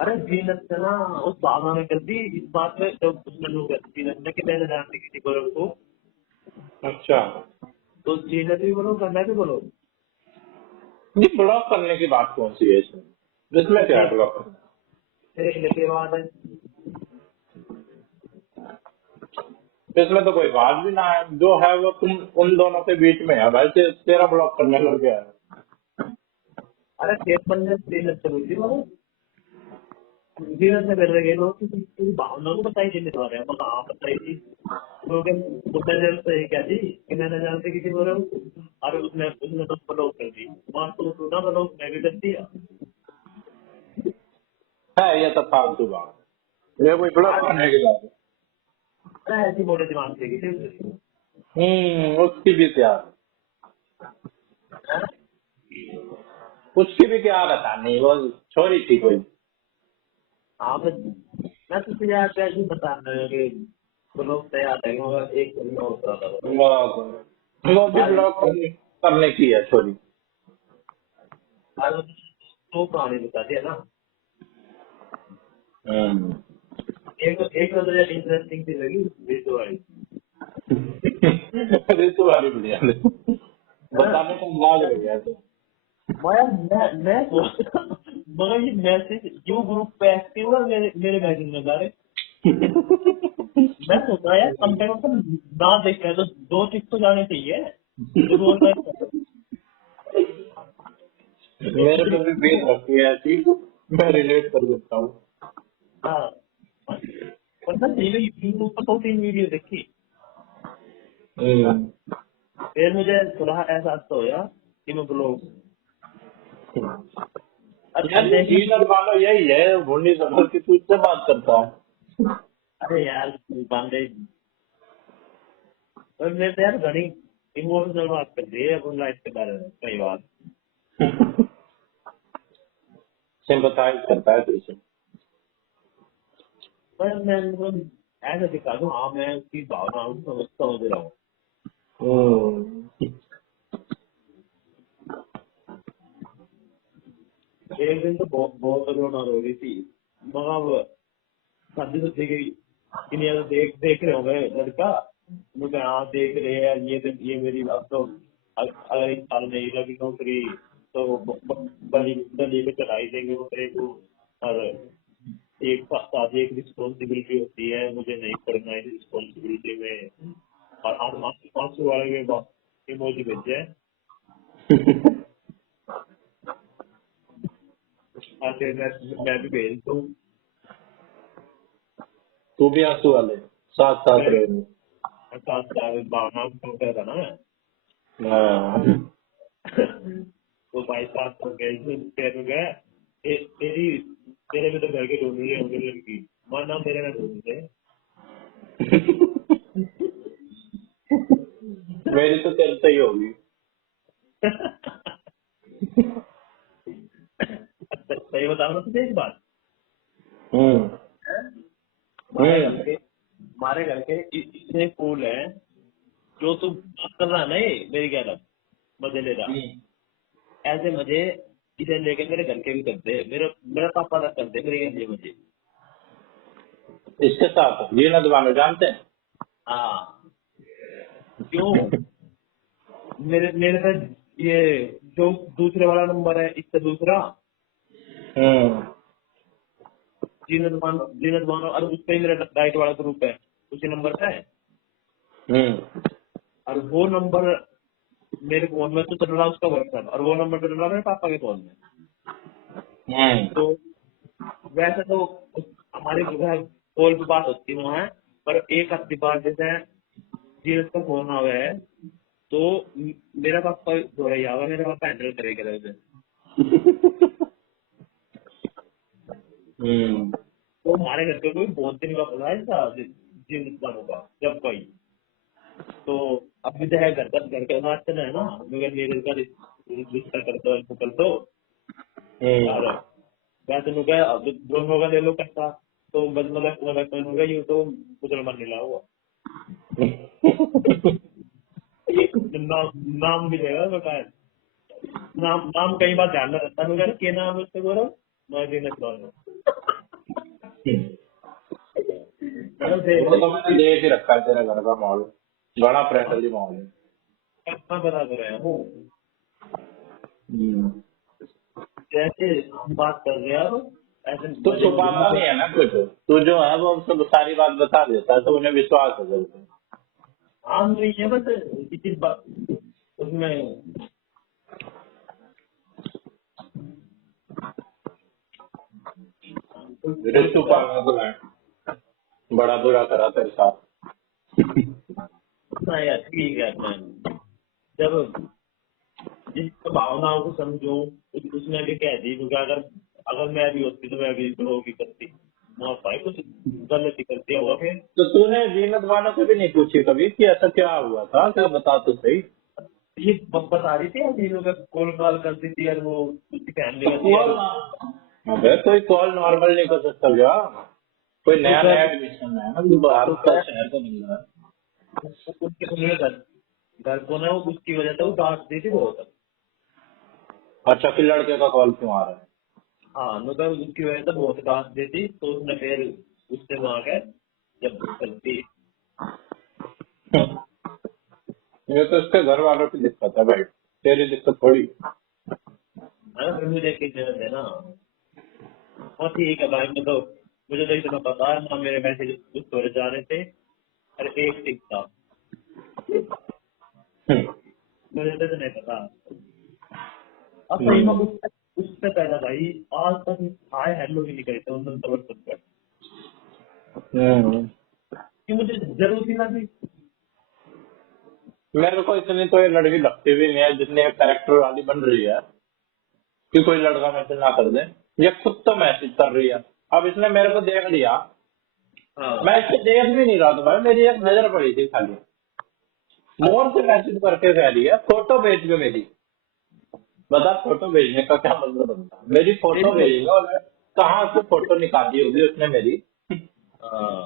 अरे जीनत से ना उस भावना ने कर दी इस बात पे, जब उसने लोग जीनत ने कि मैंने जानती किसी गोरख को, अच्छा, तो जीनत भी बोलो करना भी बोलो। ये ब्लॉक करने की बात कौन सी है इसमें, इसमें क्या है ब्लॉक करना? देखने के बाद है, इसमें तो कोई बात भी ना है, जो है वो तुम उन दोनों के बीच में है, भाई तेरा ब्लॉक करने लग गया है। अरे खेत बंद जीनत से बोलती बोलो, जीनत से कर रहे लोग किसी भावना को बताई देने वाले हैं, मगर हाँ बताई थी क्योंकि उसने जब से क्या थी कि मैंने जानते किसी गोरख को, और उसने उसने तो ब्लॉक कर दी, वहाँ तो ना ब्लॉक मैं भी कर दिया। ये तो फालतू बात है, ये कोई ब्लॉक करने की बात है। अरे ऐसी मोटे दिमाग से किसी उसकी भी क्या, उसकी भी क्या बतानी, वो छोरी थी कोई। हाँ मैं तुझे यार कैसे बता रहा हूँ कि ब्लॉक तैयार है मगर एक दिन में होता था वो। वो भी आज ब्लॉक करने की है छोरी। आज तो कहानी बता दिया ना, एक तो मुझे इंटरेस्टिंग सी लगी विश्व वाली, ऋतु वाली बढ़िया है। बताने का लाग रही है तो। मैं मगर ये मैसेज जो ग्रुप पे एक्टिव है मेरे मैसेज में जा रहे, मैं सोच रहा यार कम से कम ना देखे तो दो टिक तो जाने चाहिए जो रोज का। मेरे पे भी बेच रखी है ऐसी, मैं रिलेट कर सकता हूँ। हाँ, मतलब मैंने यूट्यूब पर 2-3 वीडियो देखी, फिर मुझे थोड़ा एहसास तो होया कि मैं ब्लॉग यार ये जीनत वाला यही है, भूल नहीं सकता कि तू इससे बात करता है। अरे यार बंदे और मेरे तो यार घनी इमोशनल बात करती है अपनी लाइफ के बारे में कई बार। सिंपथाइज करता है तुझसे। पर मैं मतलब ऐसा दिखा दूं, हाँ मैं उसकी भावनाओं को समझ रहा हूँ। हम्म। एक दिन तो बहुत बहुत रोना रो रही थी, मगर शादी तो देखी इन्हें तो देख रहे होंगे लड़का, मुझे हाँ देख रहे हैं ये मेरी अब तो अगर इस साल नहीं लगी नौकरी तो बड़ी बड़ी पे चढ़ाई देंगे वो तेरे को। और एक साथ एक रिस्पॉन्सिबिलिटी होती है, मुझे नहीं पड़ना है रिस्पॉन्सिबिलिटी में। और आंसू वाले में इमोजी भेजे हैं। फिर मैं भी भेज दूँ। तू भी आंसू वाले साथ साथ रहे। भावना को कहता ना मैं। हाँ। तो भाई साहब तो कह गया तेरी तेरे भी तो घर के ढूंढ रहे होंगे लड़की, माना मेरे ना ढूंढते। मेरी तो तेरे से ही होगी। सही बताओ ना तुझे एक बात। हम्म। हमारे घर के इतने फूल हैं, जो तू बात कर रहा है ना, ये मेरी क्या लग मजे ले रहा, ऐसे मजे इसे लेके मेरे घर के भी करते हैं, मेरा मेरा पापा तक करते मेरे घर के मजे। इसके साथ ये ना दबानो जानते हैं। हाँ क्यों, मेरे मेरे साथ ये जो दूसरे वाला नंबर है इससे दूसरा हम्म। जीनत मानो, और उस पे ही मेरा राइट वाला ग्रुप है, उसी नंबर पे है। हम्म। और वो नंबर मेरे फोन में तो चल रहा उसका व्हाट्सएप, और वो नंबर चल रहा मेरे पापा के फोन में। तो वैसे तो हमारी कॉल पे बात होती है वहाँ, पर एक आधी बार जैसे जीनत का फोन आ गया है तो मेरा पापा हो रही आवा, मेरा पापा हैंडल करेगा उसे। तो हमारे घर पे कोई बहुत दिन का पता है ऐसा जीनत का होगा जब कोई, तो अभी जो है घर का बात चला है ना, मगर मेरे का रिश्ता कर दो कर दो। और वैसे लोग अब दोनों का ले लो पैसा, तो मतलब यूँ तो मुसलमान मिला हुआ नाम भी देगा बताया। नाम कई बार ध्यान में रखता है, के नाम है उससे बोलो मैं जीनत कौन वो तो मैंने देख ही रखा है तेरा घर का माहौल, बड़ा फ्रेंडली माहौल है। कितना बता दे रहे हैं जैसे हम बात कर रहे हैं ऐसे तो छुपाता नहीं है ना कुछ, तू जो है वो सब सारी बात बता देता है तो उन्हें विश्वास है जल्दी। आम नहीं है बस किसी बात उसमें रिश्तु पागल है, बड़ा बुरा करा तेरे साथ। ना यार ठीक है मैं जब जिस भावनाओं को समझो उसने भी कह दी, क्योंकि अगर अगर मैं भी होती तो मैं भी होगी करती, भाई कुछ गलती करती होगा फिर। तो तूने जीनत वालों से भी नहीं पूछी कभी कि ऐसा क्या हुआ था, क्या बता तो सही। ये बता रही थी तीनों का कॉल कॉल करती थी यार, वो उसकी फैमिली का कॉल अबे कोई कॉल नॉर्मल नहीं कर सकता क्या, कोई नया नया एडमिशन है ना, बाहर का शहर तो मिल रहा है। उसके उन्होंने घर को ना उसकी वजह से वो डांट दी थी बहुत। अच्छा कि लड़के का कॉल क्यों आ रहा है। हाँ मतलब उसकी वजह से बहुत डांट दी थी, तो उसने फिर उससे वहां गए जब गलती। ये तो इसके घर वालों की दिक्कत है भाई, तेरी दिक्कत थोड़ी। फिर मुझे एक जगह देना। हाँ ठीक है भाई, मुझे तो इतना पता है ना, मेरे मैसेज कुछ थोड़े जा रहे थे और एक ठीक था, मुझे तो नहीं पता। अब सही में उससे पहले भाई आज तक हाय हेलो भी नहीं करते उन सब पर, कि मुझे जरूरत ही ना थी। मेरे को इतनी तो ये लड़की लगती भी नहीं है जितनी कैरेक्टर वाली बन रही है, कि कोई लड़का मैसेज ना कर दे, ये खुद तो मैसेज कर रही है। अब इसने मेरे को देख लिया, हाँ मैं इससे देख भी नहीं रहा था भाई, मेरी एक नजर पड़ी थी खाली, मोर से मैसेज करके कह रही है फोटो भेज दो मेरी। बता फोटो भेजने का क्या मतलब बनता है? मेरी फोटो तेरी भेजेगा और कहाँ से फोटो निकाली होगी उसने मेरी। हाँ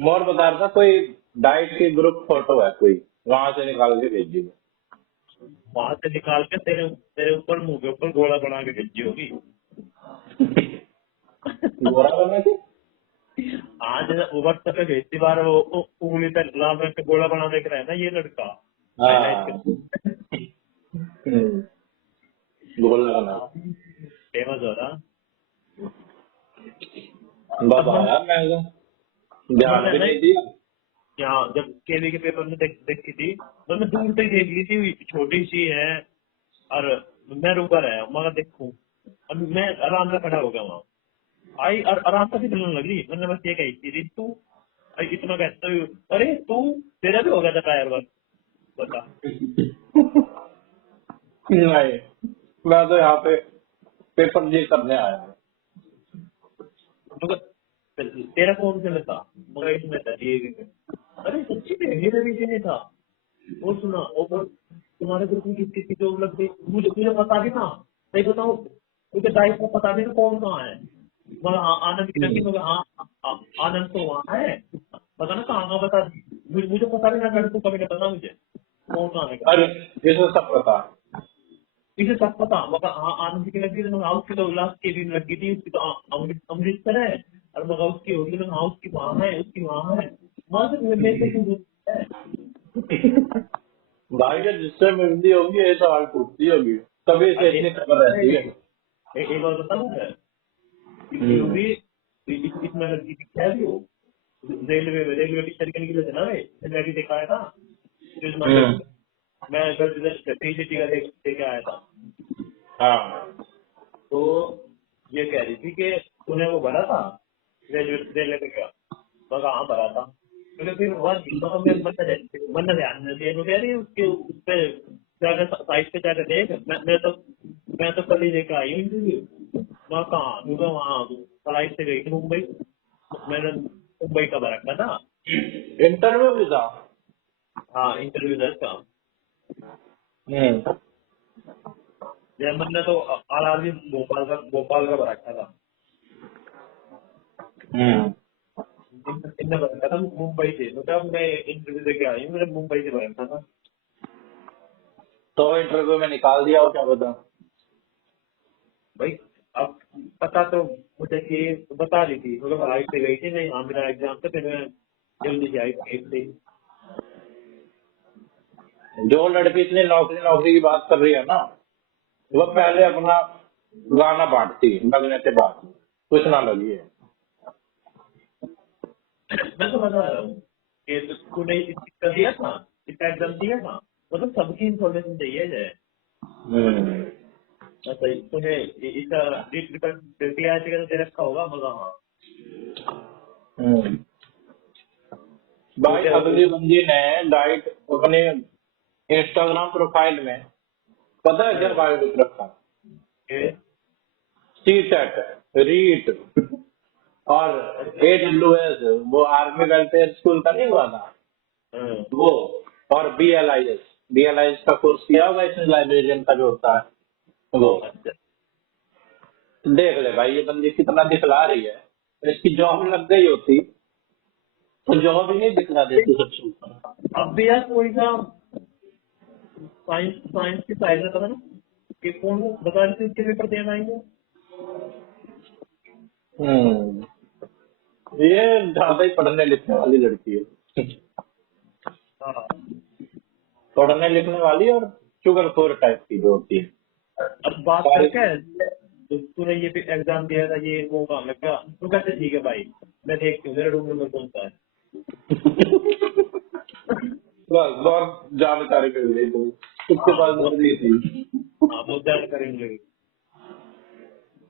मोर बता रहा था कोई डाइट की ग्रुप फोटो है कोई, वहां से निकाल के भेजी है। वहां से निकाल के तेरे तेरे ऊपर मुंह के ऊपर गोला बना के भेजी होगी। गोरा बना के। आज व्हाट्सएप पे भेजती बार वो उंगली पे लाल रंग का गोला बना देख रहा है ना ये लड़का, हाईलाइट हाँ। कर गोला बना। फेमस हो रहा। अब बता यार, मैं तो ध्यान भी मैंने नहीं दिया। यहाँ जब केवी के पेपर में देखी थी तो मैं दूर से ही देख ली थी, छोटी सी है और मैं रुका रहा मगर देखूं, और मैं आराम से खड़ा हो गया वहाँ, आई और आराम से भी चलने लगी। मैंने बस ये कही थी तू इतना कहता हूँ, अरे तू तेरा भी हो गया था टायर बस, बता। नहीं, मैं तो यहाँ पे पेपर जी करने आया हूँ। मगर तेरा कौन से में था, मगर इसमें था ये अरे सच्ची में मेरे भी में था। वो सुना और तुम्हारे ग्रुप में किस किसकी जॉब लग गई, मुझे मुझे पता भी था। नहीं बताऊँ मुझे डाइस को पता भी था कौन कहाँ है। मगर हाँ आनंद की लड़की, मगर हाँ आनंद तो वहाँ है, पता ना कहाँ कहाँ बता। मुझे पता भी ना, लड़कों को कभी नहीं पता मुझे कौन कहाँ है अरे करके। ये तो सब पता है। इसे सब पता, मगर हाँ आनंद की लड़की तो हाँ उसकी तो लास्ट के दिन लड़की थी, उसकी तो अमृतसर है, और मगर उसकी होगी तो हाँ उसकी वहाँ है, उसकी वहाँ है। वहाँ से मेरे से क्यों है? भाई के जिससे मिलती होगी ये सवाल पूछती होगी, तभी से इतनी खबर रहती है। एक बार बता मुझे, ये हम्म। भी इसमें लड़की दिखा है भी वो रेलवे टीचर के लिए ना रे, मैं भी देखा है था जो हम्म। मैं टीसीटी का देख के आया था। हाँ। तो ये कह रही थी कि तूने वो भरा था रेलवे पे क्या, मैं कहा हाँ भरा था। मैंने फिर वहाँ मन ध्यान नहीं दिया, तो कह रही उसके उस पे जाकर साइट पे जाकर देख, मैं तो कल ही लेकर आई हूँ इंटरव्यू। मैं कहा तू तो वहाँ फ्लाइट से गई थी मुंबई, मैंने मुंबई का भरा था। इंटरव्यू भी था। हाँ इंटरव्यू था इसका। हम्म। जयमन ने तो आरआरबी भोपाल का भरा था। हम्म। इनने भरा था मुंबई से, मतलब मैं इंटरव्यू दे के आई हूँ, मैंने मुंबई से भरा था। तो इंटरव्यू में निकाल दिया हो क्या बता। भाई अब पता तो मुझे कि बता रही थी, मतलब फ्लाइट से गई थी नहीं, हाँ मेरा एग्जाम था, फिर मैं जल्दी से आई फ्लाइट से। जो लड़की इतनी नौकरी नौकरी की बात कर रही है ना, वो पहले अपना गाना बांटती है, लगने के बाद कुछ ना लगी है। मैं तो बता रहा हूँ कि तूने इसका दिया था, इसका एग्जाम दिया था, मतलब सबकी इन्फॉर्मेशन चाहिए जय। हम्म। अच्छा तूने इसका रिपेयर का दे रखा होगा, मगर हाँ हम्म। वो भाई क्या अगली बंदी ने डाइट अपने इंस्टाग्राम प्रोफाइल में पता है क्या बायो लिख रखा, सी टेट, रीट और AWS, वो आर्मी वेलफेयर स्कूल का नहीं हुआ था वो, और BLIS का कोर्स किया होगा इसने, लाइब्रेरियन का जो होता है वो। अच्छा देख ले भाई ये बंदी कितना दिखला रही है, इसकी जॉब लग गई होती तो जॉब ही नहीं दिखला देती सबसे ऊपर। अब भी यार कोई सा साइंस साइंस की साइड में था ना कि कौन बता रहे थे इसके पेपर देना आएंगे। हम्म। ये ज्यादा ही पढ़ने लिखने वाली लड़की है। हाँ पढ़ने लिखने वाली और शुगरखोर टाइप की जो होती है अब बात सारी। करके तो तूने ये एग्जाम दिया था, ये वो काम लग गया, तो कहते ठीक है भाई मैं देखती हूँ मेरा रूम नंबर कौन सा है। बस बहुत जानकारी मिल गई तुम, उसके हाँ पास नौकरी थी, हाँ मुद्दा करेंगे।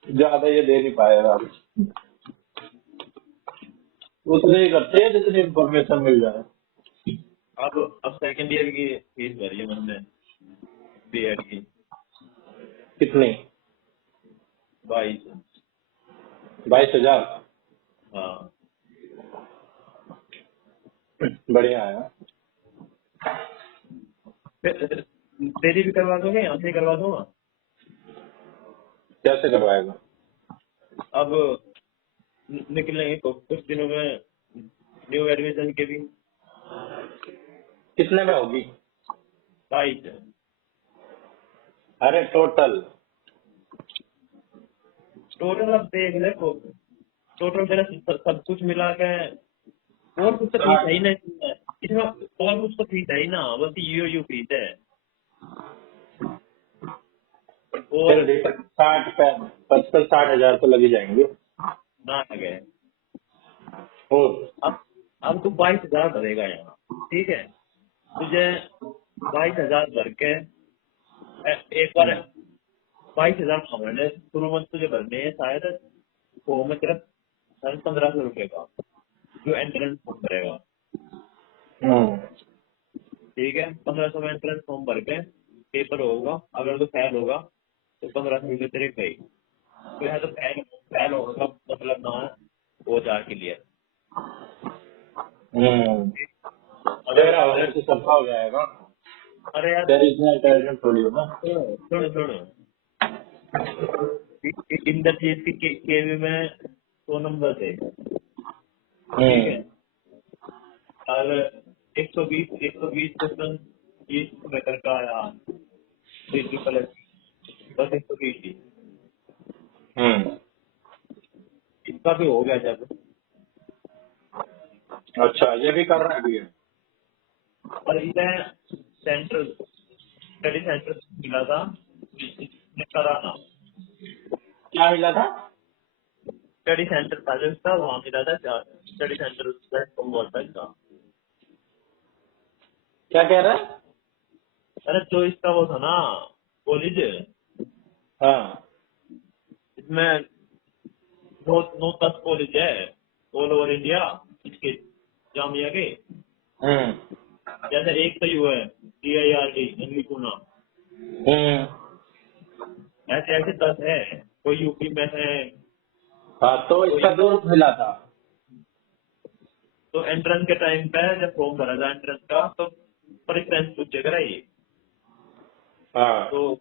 ज्यादा ये दे नहीं पाएगा। उतने ही करते हैं जितनी इन्फॉर्मेशन मिल जाए। अब सेकंड ईयर की फीस भरी है मैंने बीएड की। कितनी? 22। 22,000? हाँ बढ़िया है। तेरी भी करवा दोगे, यहाँ से करवा दूंगा। कैसे करवाएगा? अब निकलेंगे कुछ दिनों में न्यू एडमिशन के भी। कितने में होगी? 22। अरे टोटल? टोटल अब देख ले, टोटल तेरा सब कुछ मिला के और कुछ तो फीस है ही नहीं इसमें, और कुछ तो फीस है ही ना, बस यू फीस है। और फिर 55-60 हजार तो लग ही जाएंगे। ना लगे। और अब तू 22,000 भरेगा यहाँ, ठीक है। तुझे 22,000 भर के एक बार 22,000 भरने शुरू में तुझे भरने हैं शायद फॉर्म में सिर्फ 1,500 रुपए का, जो एंट्रेंस फॉर्म भरेगा, ठीक है। 1,500 में एंट्रेंस फॉर्म भर के पेपर होगा, अगर तो फेल होगा तो 1,500 रुपये तेरे गई। तो यहाँ तो फेल होगा मतलब ना हो जा के लिए। तेरा होने से सबका हो जाएगा। अरे यार तेरी इतना इंटेलिजेंट थोड़ी हो ना। सुन इंद्रजीत की केवी में 100 नंबर थे, ठीक है। और 120 क्वेश्चन इस मेथड का आया, ट्रिपल बस 120 ही। इसका भी हो गया जब। अच्छा, ये भी कर रहा है अभी? और इधर सेंट्रल स्टडी सेंटर मिला था, कराना क्या मिला था? स्टडी सेंटर था जो इसका, वहाँ मिला था स्टडी सेंटर तुम बोलता इसका। क्या कह रहा है? अरे जो इसका वो था ना कॉलेज, हाँ। इसमें 9-10 कॉलेज है ऑल ओवर इंडिया इसके, जामिया के। जैसे एक तो यू है DIRT दिल्ली पुणे, ऐसे ऐसे 10 है, कोई यूपी में है। हाँ, तो इसका दोस्त मिला था। तो एंट्रेंस के टाइम पे जब फॉर्म भरा था एंट्रेंस का, तो प्रेफरेंस पूछेगा ये। हाँ। तो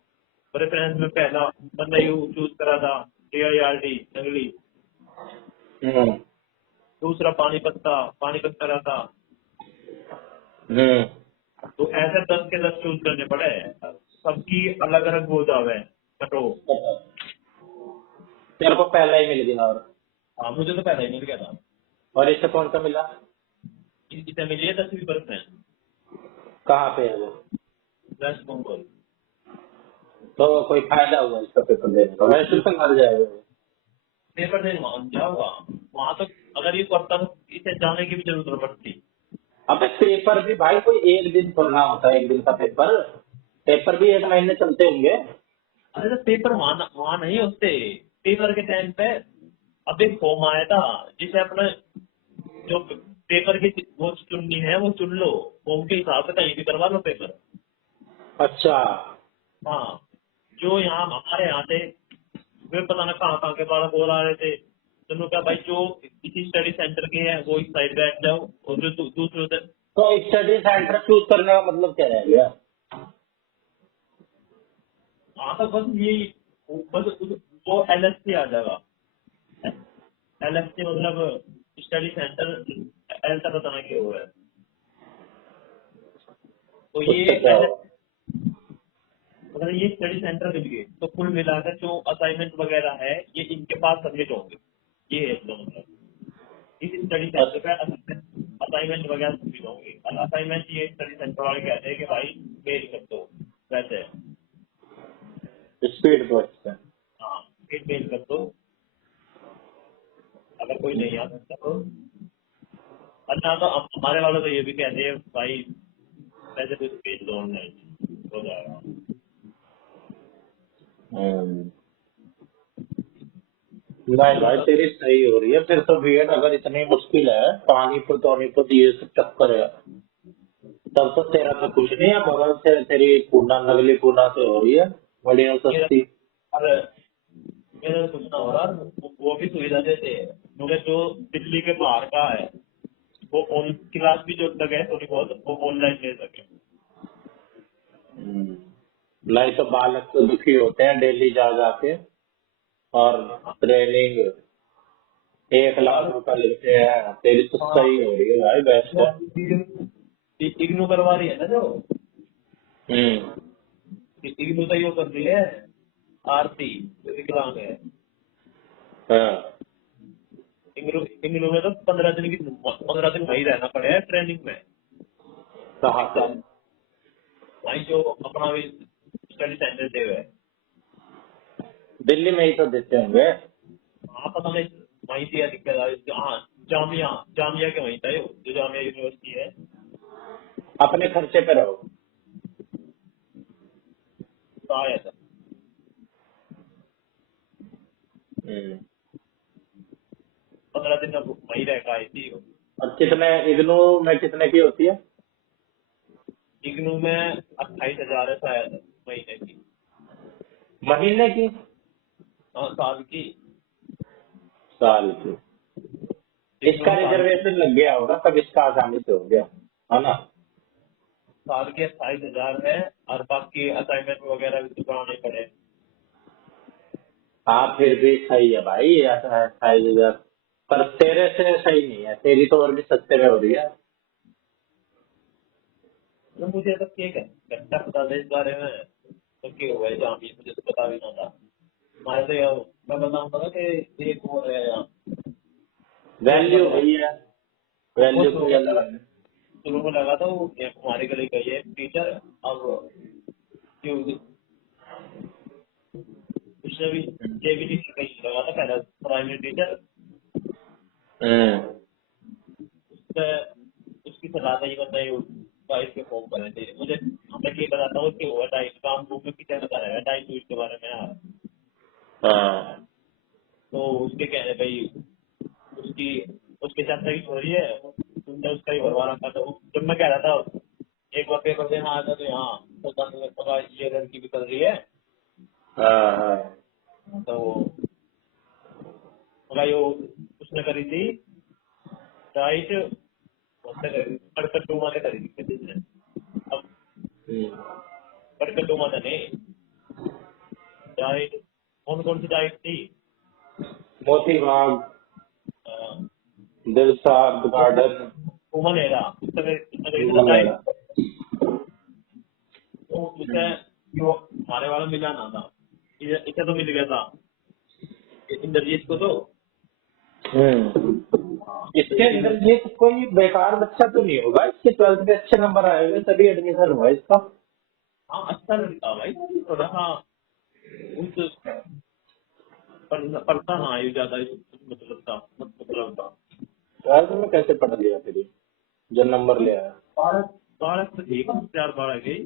प्रेफरेंस में पहला बंदा यू चूज करा था DIRT दिल्ली, दूसरा पानीपत करा था। तो ऐसे 10 के 10 चूज करने पड़े, सबकी अलग अलग हो जावे कटो। तेरे को पहला ही मिल गया? और हाँ मुझे तो पहले ही मिल गया था। और इससे कौन सा मिला? इसे मिली है 10वीं प्रेफरेंस, कहाँ पे है वो? वेस्ट बंगाल। तो कोई फायदा हुआ इसका पेपर देने का? वैसे तो मर जाएगा। पेपर देने वहां जाऊंगा, वहां तो अगर ये करता तो इसे जाने की भी जरूरत न पड़ती। अबे पेपर भी भाई कोई एक दिन थोड़ा होता है, एक दिन का पेपर। पेपर भी 1 महीने चलते होंगे। अरे तो पेपर वहां नहीं होते, पेपर के टाइम पे अब एक फॉर्म आया था जिसे अपना जो पेपर की वो चुननी है वो चुन लो, फॉर्म के हिसाब से कहीं भी करवा लो पेपर। अच्छा। हाँ, जो यहाँ हमारे यहाँ थे वे पता ना कहाँ के बारे बोल आ रहे थे, तो क्या भाई जो इसी स्टडी सेंटर के हैं वो इस साइड बैठ जाओ, और जो दूसरे होते तो स्टडी सेंटर चूज करने का मतलब क्या रह गया? हाँ तो बस यही, बस वो LSC आ जाएगा। LSC मतलब स्टडी सेंटर, एल तक बताना क्या हुआ है। तो ये उससे क्या होगा? मतलब ये स्टडी सेंटर के लिए तो कुल मिलाकर जो असाइनमेंट वगैरह है ये इनके पास सबमिट होंगे, ये है इसका मतलब। इस स्टडी सेंटर पे असाइनमेंट वगैरह सबमिट होंगे, और असाइनमेंट ये स्टडी सेंटर वाले कहते हैं कि भाई मेल कर दो, वैसे स्पीड पोस्ट है। हाँ एक मेल कर दो, अगर कोई नहीं आ सकता तो। अच्छा तो अब हमारे वाले तो ये भी कहते हैं भाई पैसे कुछ भेज दो ऑनलाइन हो जाएगा। नहीं भाई, तेरी सही हो रही है फिर तो। बीएड अगर इतनी मुश्किल है, पानीपत वानीपत ये सब चक्कर है, तब तो तेरा तो कुछ नहीं है। बगल से तेरी पूना, नगली पूना से हो रही है बढ़िया मेरा सस्ती। और मेरा सोचना हो रहा वो भी सुविधा देते हैं, मगर जो दिल्ली के बाहर का है वो ऑन क्लास भी जो लगे थोड़ी बहुत वो ऑनलाइन ले सके। नहीं तो बालक तो दुखी होते हैं डेली जा जाके, और ट्रेनिंग 1 लाख रुपए लेते हैं। तेरी तो सही हो रही है भाई वो वैसे। इग्नू करवा रही है ना जो हम्म। इग्नू तो यो कर रही है, आरती जो विकलांग है। हाँ। इग्नू इग्नू में तो 15 दिन वही रहना पड़ेगा ट्रेनिंग में। कहाँ से? वही जो अपना भी स्टडी सेंटर दे हुए है। दिल्ली में ही तो देते होंगे। हाँ पता नहीं वहीं से दिक्कत आई। हाँ जामिया जामिया के वहीं था जो जामिया यूनिवर्सिटी है। अपने खर्चे पे रहो। तो आया था हम्म। 15 दिन अब वहीं रह के आई थी। और कितने इग्नू में कितने की होती है? इग्नू में 28,000 है शायद महीने की। महीने की? हाँ साल की। साल की? इग्नू इसका में रिजर्वेशन लग गया होगा तब इसका आसानी से हो गया, है ना? साल के 28,000 है और बाकी असाइनमेंट वगैरह भी तो कराने पड़े। हाँ फिर भी सही है भाई, ऐसा है 28,000। पर तेरे से सही नहीं है, तेरी तो और भी सस्ते में हो रही है। तो मुझे तो ठीक है घंटा पता था इस बारे में तो क्या हुआ है जहाँ भी मुझे तो पता भी ना था। हमारे तो यार मैं बताऊंगा ना कि एक वो है यहाँ एक वैल्यू लग रहा वही है, वो वैल्यू कोई अलग है। शुरू में लगा था वो एक हमारे गली का ये टीचर। अब क्यों उसने भी ये भी नहीं कहीं लगा था पहले प्राइमरी टीचर। हम्म। उससे उसकी सलाह नहीं बताई डाइट के फॉर्म भरे थे मुझे। मैं ये बताता हूँ कि हुआ डाइट का हम लोग में कितना बता रहा है डाइट के बारे में यार। हाँ। तो उसके कह रहे भाई उसकी उसके चाचा की छोरी है तुमने उसका ही भरवा रखा था। जब मैं कह रहा था एक बार पेपर देना आया था तो यहाँ तो 10,000 का ये लड़की भी कर रही है। हाँ। हाँ। तो भाई वो उसने करी थी डाइट कड़कट डूमा ने करी थी किसी ने। अब हम्म। कड़कट डूमा था नहीं डाइट कौन कौन सी डाइट थी। मोती बाग, अ, दिलशाद गार्डन, उमन एरा उसका करी थी ना डाइट। मनेरा। तो उसे जो हमारे वाला मिला ना था इसे तो मिल गया था इंद्रजीत को तो। इसके अंदर ये तो कोई बेकार बच्चा तो नहीं होगा, इसके 12th में अच्छे नंबर आए हुए तभी एडमिशन हुआ इसका। हाँ अच्छा लड़का भाई थोड़ा हाँ उस पढ़ता हाँ ये ज्यादा मतलब था। 12th में कैसे पढ़ लिया फिर ये, जो नंबर ले आया? बारह बारह तो ठीक है 4-12 गई।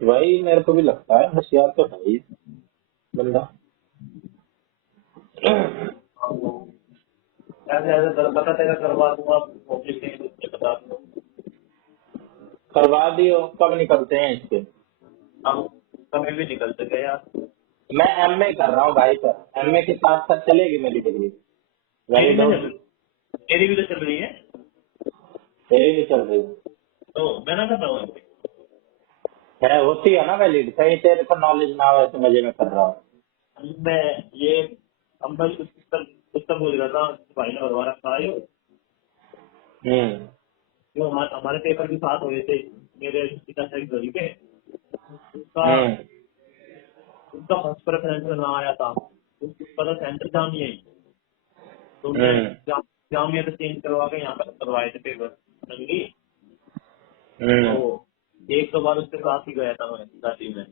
वही मेरे को भी लगता है, होशियार तो है ही बंदा। ऐसे ऐसे बता तेरा करवा दूंगा पब्लिक ने बता दूंगा। करवा दियो, कब निकलते हैं इसके? हम कभी भी निकल सके यार। मैं एमए कर रहा हूँ भाई, पर एमए के साथ साथ चलेगी मेरी डिग्री? मेरी वैलिड भी होगी? चल मेरी भी तो चल रही है। तेरी भी चल रही तो मैं ना कर रहा हूँ है? होती है ना वैलिड, कहीं तेरे को नॉलेज ना हो ऐसे मजे में कर रहा हूँ। मैं ये हम भाई उसका बोल रहा था भाई ने भरवा रखा है हम्म। जो हमारे पेपर भी साथ हुए थे मेरे पिता से गली पे। उसका हम्म। उसका फर्स्ट प्रेफरेंस में ना आया था उसका तो सेंटर जामिया ही। तो उनने हम्म। जामिया से चेंज करवा के यहाँ पर करवाए थे पेपर नंगी। तो हम्म। एक दो बार उसके साथ ही गया था मैं शादी में।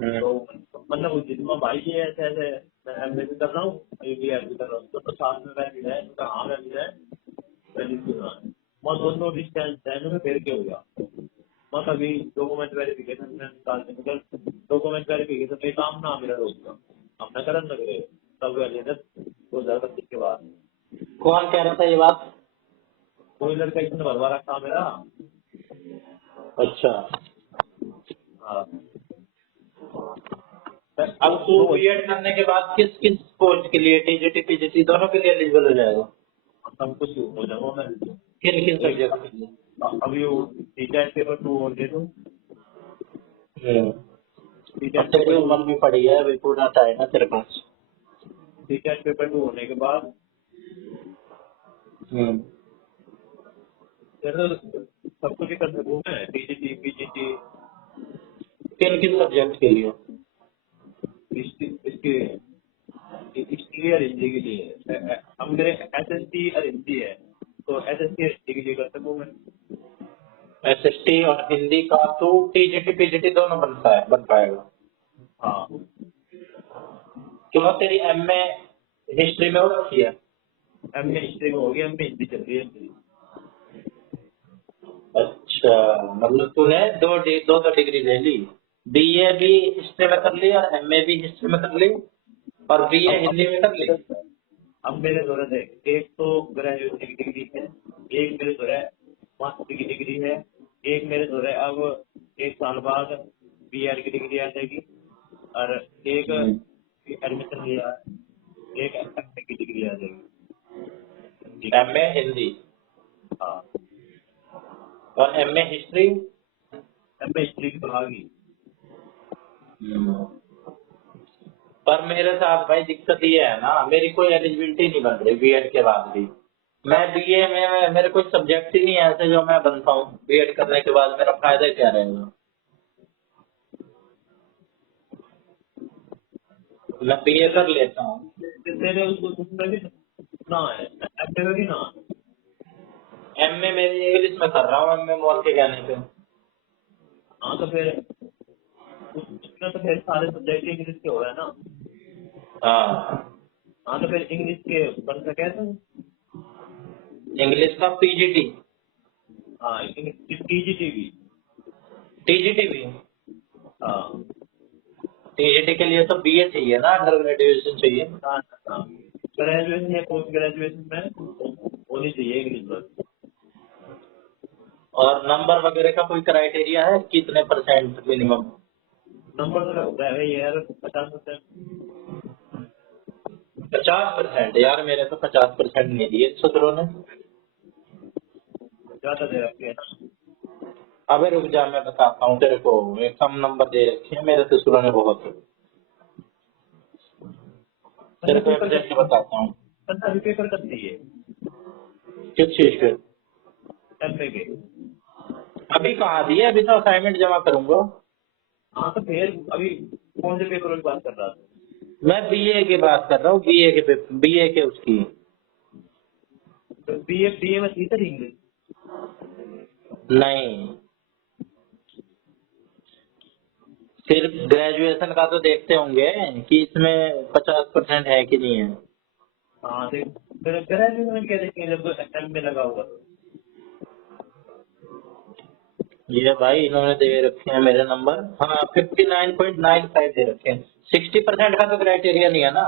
हम्म। तो मतलब उस दिन में भाई ये ऐसे ऐसे मैं एमए भी कर रहा हूँ ये भी एमए कर रहा हूँ तो साथ में वैलिड है तो हाँ वैलिड है वैलिड क्यों ना है। मैं दोनों डिस्टेंस में फिर के हो गया। मैं कभी डॉक्यूमेंट वेरिफिकेशन में निकाल के निकल डॉक्यूमेंट वेरिफिकेशन में काम ना मेरा रोज का हमने करन लग रहे तब वैलिड है 2025 के बाद। कौन कह रहा था ये बात? कोई लड़का इसने भरवा रखा मेरा। अच्छा। हाँ अब तू बीएड करने के बाद किस किस पोस्ट के लिए, टीजीटी पीजीटी दोनों के लिए एलिजिबल हो जाएगा? सब कुछ हो जाऊंगा मैं। किन किन सब्जेक्ट के लिए? अभी वो टीचर पेपर 2 हो गए तो अब तेरी उम्र भी पड़ी है, अभी पूरा टाइम है तेरे पास। टीचर पेपर 2 होने के बाद फिर सब कुछ ही कर सकूँ मैं, टीजीटी पीजीटी किन किन सब्जेक्ट के लिए? इसके हिस्ट्री और हिंदी के लिए। अब मेरे एसएसटी और हिंदी है तो एसएसटी हिंदी के लिए कर सकूँ मैं। एसएसटी और हिंदी का तो टीजीटी पीजीटी दोनों बन पाएगा। हाँ क्यों तेरी एमए हिस्ट्री में हो रखी है? एमए हिस्ट्री में हो गया, एमए हिंदी चल रही है। अच्छा, मतलब तूने दो डिग्री ले ली, बीए भी हिस्ट्री में कर ली और एमए भी हिस्ट्री में कर ली और बीए हिंदी में कर ली। अब मेरे दो है, एक तो ग्रेजुएशन की डिग्री है, एक मेरे दो है मास्टर की डिग्री है, एक मेरे दो है अब 1 साल बाद बीएड की डिग्री आ जाएगी और एक एडमिशन लिया है, एक एमए की डिग्री आ जाएगी। एमए हिंदी हाँ और एमए हिस्ट्री। एमए हिस्ट्री की तो आ गई। पर मेरे साथ भाई दिक्कत ये है ना, मेरी कोई एलिजिबिलिटी नहीं बन रही बीएड के बाद भी। मैं बीए में मेरे कोई सब्जेक्ट ही नहीं है ऐसे जो मैं बनता हूँ। बीएड करने के बाद मेरा फायदा क्या रहेगा? मैं बीए कर लेता हूँ। तेरे उसमें भी ना है, एमए में भी ना है। एमए मेरी इंग्लिश में कर रहा हूँ, एमए मोल के कहने पे। हाँ तो फिर उसमें तो फिर सारे सब्जेक्ट इंग्लिश के हो रहे हैं ना। हाँ तो फिर इंग्लिश के बन सके तो इंग्लिश का पीजीटी हाँ टीजीटी भी। टीजीटी भी। हाँ टीजीटी के लिए तो बीए चाहिए ना, अंडर ग्रेजुएशन चाहिए। ग्रेजुएशन या पोस्ट ग्रेजुएशन में होनी चाहिए इंग्लिश बस। और नंबर वगैरह का कोई क्राइटेरिया है, कितने परसेंट मिनिमम? नंबर तो होता है भाई यार 50%। 50%? यार मेरे तो 50% नहीं दिए सूत्रों ने। ज्यादा दे रखी है ना। अबे रुक जा, मैं बताता हूँ तेरे को। एक कम नंबर दे रखे हैं मेरे ससुरों ने बहुत। तेरे को एग्जैक्ट बताता हूँ। पेपर कर दिए किस चीज के? एमए के। अभी कहाँ दिए, अभी तो असाइनमेंट जमा करूंगा। हाँ तो फिर अभी कौन से पेपर की बात कर रहा था? मैं बीए की बात कर रहा हूँ, बीए के उसकी। तो बीए में थी सर इंग्लिश? नहीं, सिर्फ ग्रेजुएशन का तो देखते होंगे कि इसमें 50% है कि नहीं है। हाँ फिर ग्रेजुएशन में क्या देखेंगे जब एमए लगा होगा तो? ये भाई इन्होंने दे रखे हैं मेरे नंबर। हाँ, 59.95 दे रखे हैं। 60% का तो क्राइटेरिया नहीं है ना।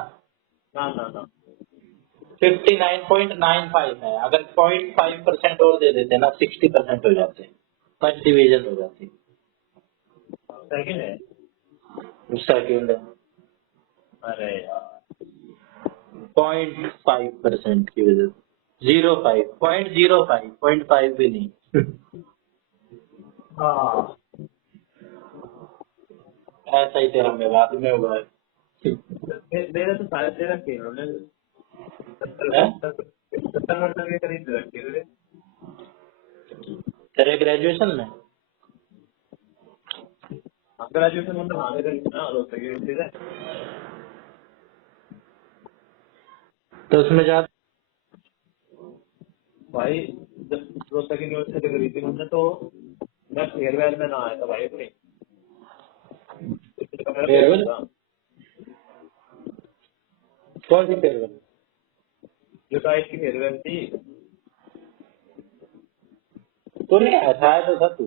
ना ना ना 59.95 है। अगर 0.5% और दे देते ना 60% हो जाते, फर्स्ट डिवीजन हो जाती। सेकंड है। सेकंड है अरे यार 0.5% की वजह से। 05, 0.05, 0.5 भी नहीं। हाँ ऐसा ही तेरा विवाद में हुआ है। मेरे तो सारे दे रखे उन्होंने हैं? 70% के करीब दे रखे थे। तेरे ग्रेजुएशन में ग्रेजुएशन मतलब हाँ मेरे ना दोस्त है। तो उसमें जा। भाई जब दोस्त की यूनिवर्सिटी करी थी मैंने तो मैं फेयरवेल में ना आया था भाई अपने। इसलिए मेरा फेयरवेल? था कौन सी फेयरवेल? जो टाइप की फेयरवेल थी। तो नहीं आया था, आया तो था तू।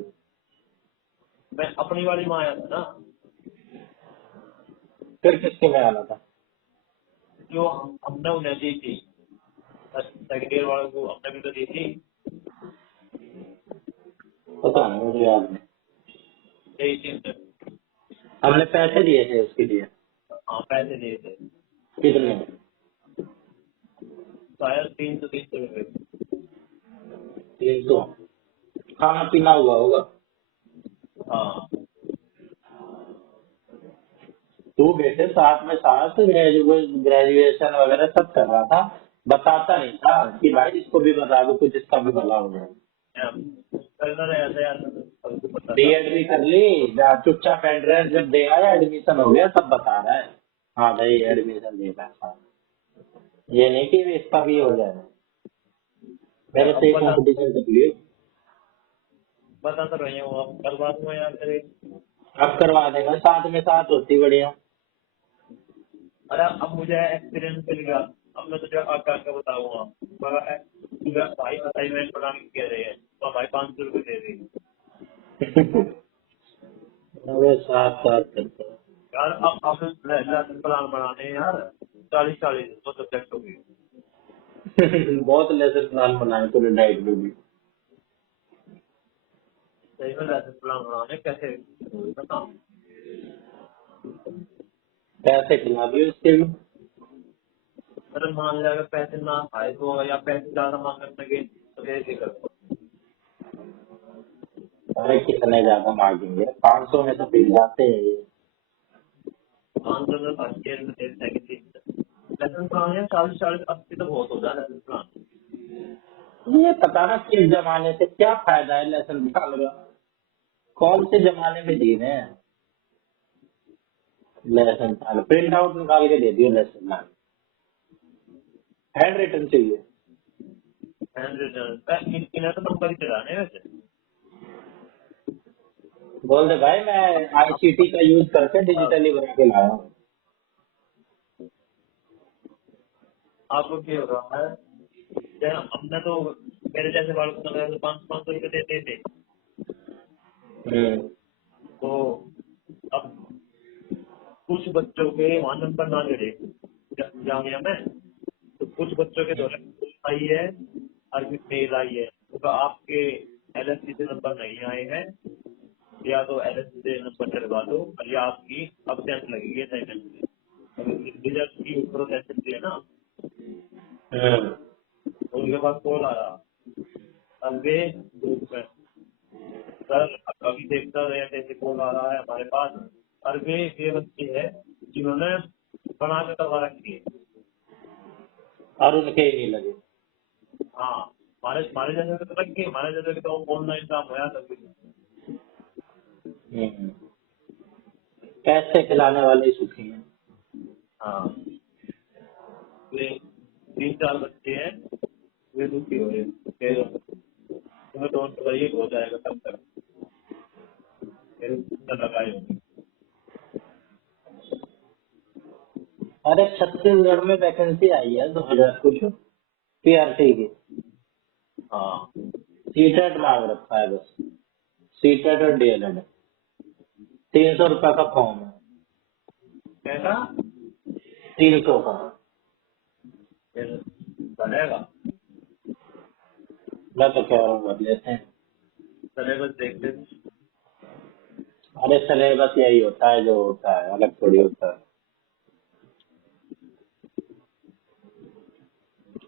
मैं अपनी वाली में आया था ना, फिर किसके में आना था? जो हमने उन्हें दी थी सेकेंड ईयर वालों को हमने भी तो दी थी। पता नहीं, मुझे याद नहीं। यही थी हमने। हमने पैसे दिए थे उसके लिए। हाँ पैसे दिए थे, कितने? शायद 300 रुपये। 300? खाना पीना हुआ होगा। हाँ तू बेटे साथ में साथ ग्रेजुएशन वगैरह सब कर रहा था, बताता नहीं था कि भाई इसको भी बता दो, कुछ इसका भी भला हो जाए। करना रहे ऐसे यार, सबको पता था। बीएड भी कर ली, चुपचाप एंट्रेंस जब दे आया, एडमिशन हो गया, तब बता रहा है हाँ भाई एडमिशन दे रहा है। ये नहीं कि इसका भी हो जाए। मेरे अब से बता कंपटीशन कर लिए। बता तो रही हूँ, अब करवा दूंगा यार तेरे। अब करवा देगा, साथ में साथ होती बढ़िया। अरे अब मुझे एक्सपीरियंस मिल गया, अब मैं तुझे आकर के बताऊंगा। मगर तुझे भाई असाइनमेंट बनाने के कह रहे हैं तो भाई 500 रुपये दे देंगे अबे साथ साथ करते हैं। यार। अब लेसन प्लान बनाने हैं यार, 40 तो सब्जेक्ट होगी। बहुत लेसन प्लान बनाए तूने डाइट में भी। सही में लेसन प्लान बनाने कैसे बताओ। पैसे खिला दिए उसके भी। अरे मान लिया अगर पैसे ना आए तो, या पैसे ज्यादा मांगने लगे तो ऐसे करो। अरे कितने ज्यादा मांगेंगे, 500 में तो पिल जाते हैं ये। 500 में फर्स्ट ईयर में दे सेकंड ईयर लेसन प्लान है, 40 80 तो बहुत हो जाए लेसन प्लान। ये पता ना किस जमाने से क्या फायदा है लेसन प्लान का, कौन से जमाने में जी रहे हैं। लेसन प्लान प्रिंट आउट निकाल के दे दियो, लेसन प्लान हैंड रिटन चाहिए। हैंड रिटन इन्हें तो नंबर ही चलाने हैं वैसे। बोल दे भाई मैं आईसीटी का यूज करके डिजिटली बना के लाया हूँ। आपको क्या हो रहा है, हमने तो मेरे जैसे बालकों को 500 रुपये देते थे। हम्म। तो अब कुछ बच्चों के वहाँ नंबर ना चढ़े जामिया में, तो कुछ बच्चों के द्वारा आई है अरबी फेल आई है, तो आपके एलएससी से नंबर नहीं आए हैं, या तो एलएससी से नंबर चढ़वा दो, या आपकी अब्सेंट लगेगी असाइनमेंट में। रिजल्ट की प्रोसेस चलती है ना, तो उनके पास कॉल आया अनवे ग्रुप में, सर अभी देखता रहे कैसे कॉल आ रहा है हमारे पास, अरबे ये बच्चे हैं जिन्होंने बना के करवा रखी है। और उनके ही नहीं लगे। हाँ हमारे हमारे जैसे तो लग गए, हमारे जैसे के तो ऑनलाइन काम होया सब कुछ। हम्म। पैसे खिलाने वाले ही सुखी हैं। हाँ वे 3 4 बच्चे हैं, वे दुखी हो रहे हैं फिर तुम्हें तो ये हो जाएगा कब तक, फिर लगाए होंगे। अरे छत्तीसगढ़ में वैकेंसी आई है 2000 कुछ पीआरटी की। हाँ सीटेट मांग रखा है बस, सीटेट और डीएलएड। 300 रुपये का फॉर्म है। कैसा 300 का। फिर बनेगा, मैं तो कह रहा हूँ भर लेते हैं। सिलेबस देखते अरे सिलेबस यही होता है जो होता है, अलग थोड़ी होता है।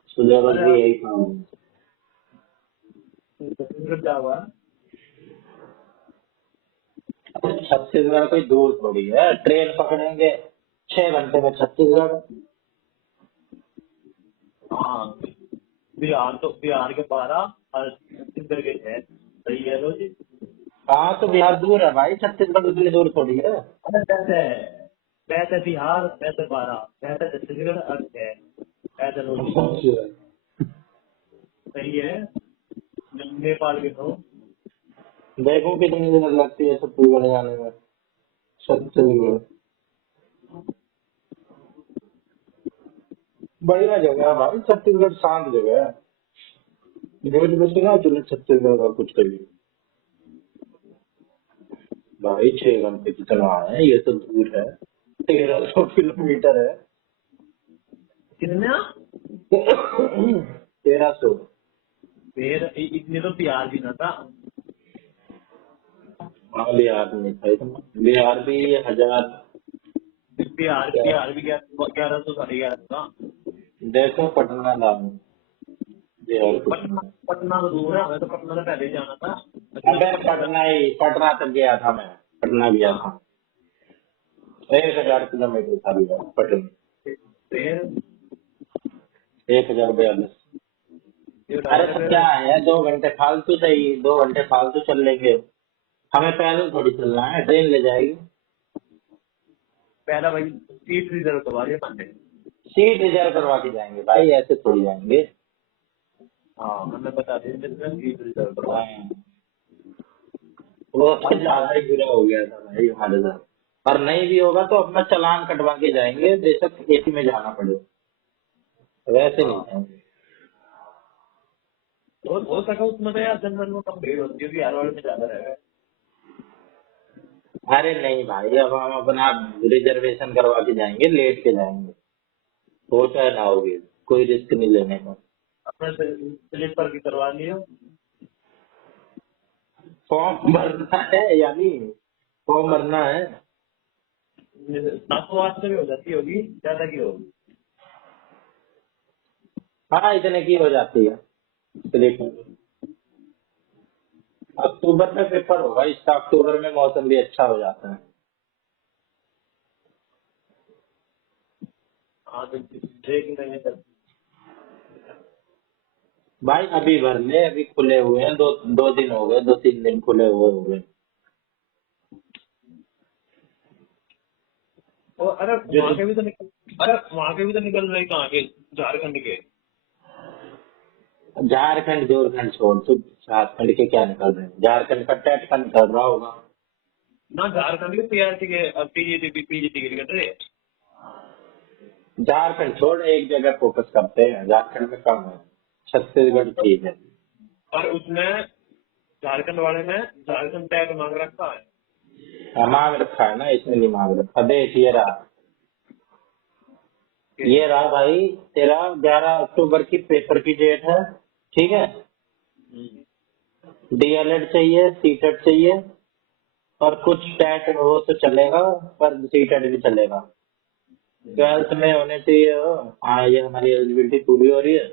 सिलेबस अरे भी यही काम है। छत्तीसगढ़ क्या हुआ। अरे छत्तीसगढ़ कोई दूर थोड़ी है, ट्रेन पकड़ेंगे 6 घंटे में छत्तीसगढ़। हाँ बिहार के 12 और छत्तीसगढ़ के 6, सही है लो जी। हाँ तो बिहार दूर है भाई, छत्तीसगढ़ उतनी दूर थोड़ी है। अरे कैसे कैसे बिहार, कैसे 12, कैसे छत्तीसगढ़ और 6, कैसे लो जी। सही है, नेपाल के तो। देखो कितनी देर लगती है छत्तीसगढ़ जाने में। छत्तीसगढ़ बढ़िया जगह है भाई, छत्तीसगढ़ शांत जगह है। न्यूज में सुना तूने छत्तीसगढ़ का कुछ कभी? भाई 6 घंटे कितना है, ये तो दूर है, 1300 किलोमीटर है। कितना, 1300। फिर इतने तो बिहार भी ना था। हाँ बिहार में था इतना। बिहार भी 1000 बिहार बिहार भी 1100 11,500 था। देखो पटना लाऊं बिहार को। पटना पटना तो दूर है, हमें तो पटना से पहले ही जाना था। अबे पटना तक गया था मैं। पटना गया था। 1,000 किलोमीटर था बिहार पटना। फिर 1,042। ये अरे डायरेक्ट तो फिर क्या है, 2 घंटे फालतू सही, 2 घंटे फालतू चल लेंगे। हमें पैदल थोड़ी चलना है, ट्रेन ले जाएगी। पहला भाई सीट रिजर्व करवा लिया मैंने। सीट रिजर्व करवा के जाएंगे भाई, ऐसे थोड़ी जाएंगे। हाँ हमें बता दें जिसमें सीट रिजर्व करवा ली। हाँ, वो तो ज्यादा ही बुरा हो गया था भाई हमारे साथ। और नहीं भी होगा तो अपना चालान कटवा के जाएंगे, बेशक एसी में जाना पड़े, वैसे नहीं हाँ जाएंगे। तो हो सका उसमें तो यार जनरल में कम भीड़ होती है, बिहार वाले में ज्यादा रहेगा। अरे नहीं भाई, अब हम अपना रिजर्वेशन करवा के जाएंगे, लेट के जाएंगे, हो चाहे ना होगी, कोई रिस्क नहीं लेने का। अपने स्लीपर की करवा लियो। फॉर्म भरना है, यानी फॉर्म भरना है। 700 800 भी हो जाती होगी, ज्यादा की होगी। हाँ, इतने की हो जाती है स्लीपर। अक्टूबर में पेपर होगा इसका, अक्टूबर में मौसम भी अच्छा हो जाता है। हाँ तो देख लेंगे तब। भाई अभी भर ले, अभी खुले हुए हैं, 2 दिन हो गए, 2 3 दिन खुले हुए हो गए। और अरे जो वहाँ के भी तो निकल, अरे वहाँ के भी तो निकल रहे कहाँ के, झारखंड के। झारखंड झारखंड छोड़, तो झारखंड के क्या निकल रहे हैं, झारखंड का टेट का निकल रहा होगा। ना झारखंड के पीआरटी के, पीजीटी पीजीटी के निकल रहे। झारखंड छोड़, एक जगह फोकस करते हैं, झारखंड में कम है। छत्तीसगढ़ ठीक है। और उसमें झारखंड वाले ने झारखंड टैग मांग रखा है। हाँ, मांग रखा है ना, इसमें नहीं मांग रखा, देख ये रहा भाई तेरा 11 अक्टूबर की पेपर की डेट है। ठीक है। हम्म। डीएलएड चाहिए, सीटेट चाहिए, और कुछ टैट हो तो चलेगा, पर सीटेट भी चलेगा। 12th में होने चाहिए हो। हाँ, ये हमारी एलिजिबिलिटी पूरी हो रही है।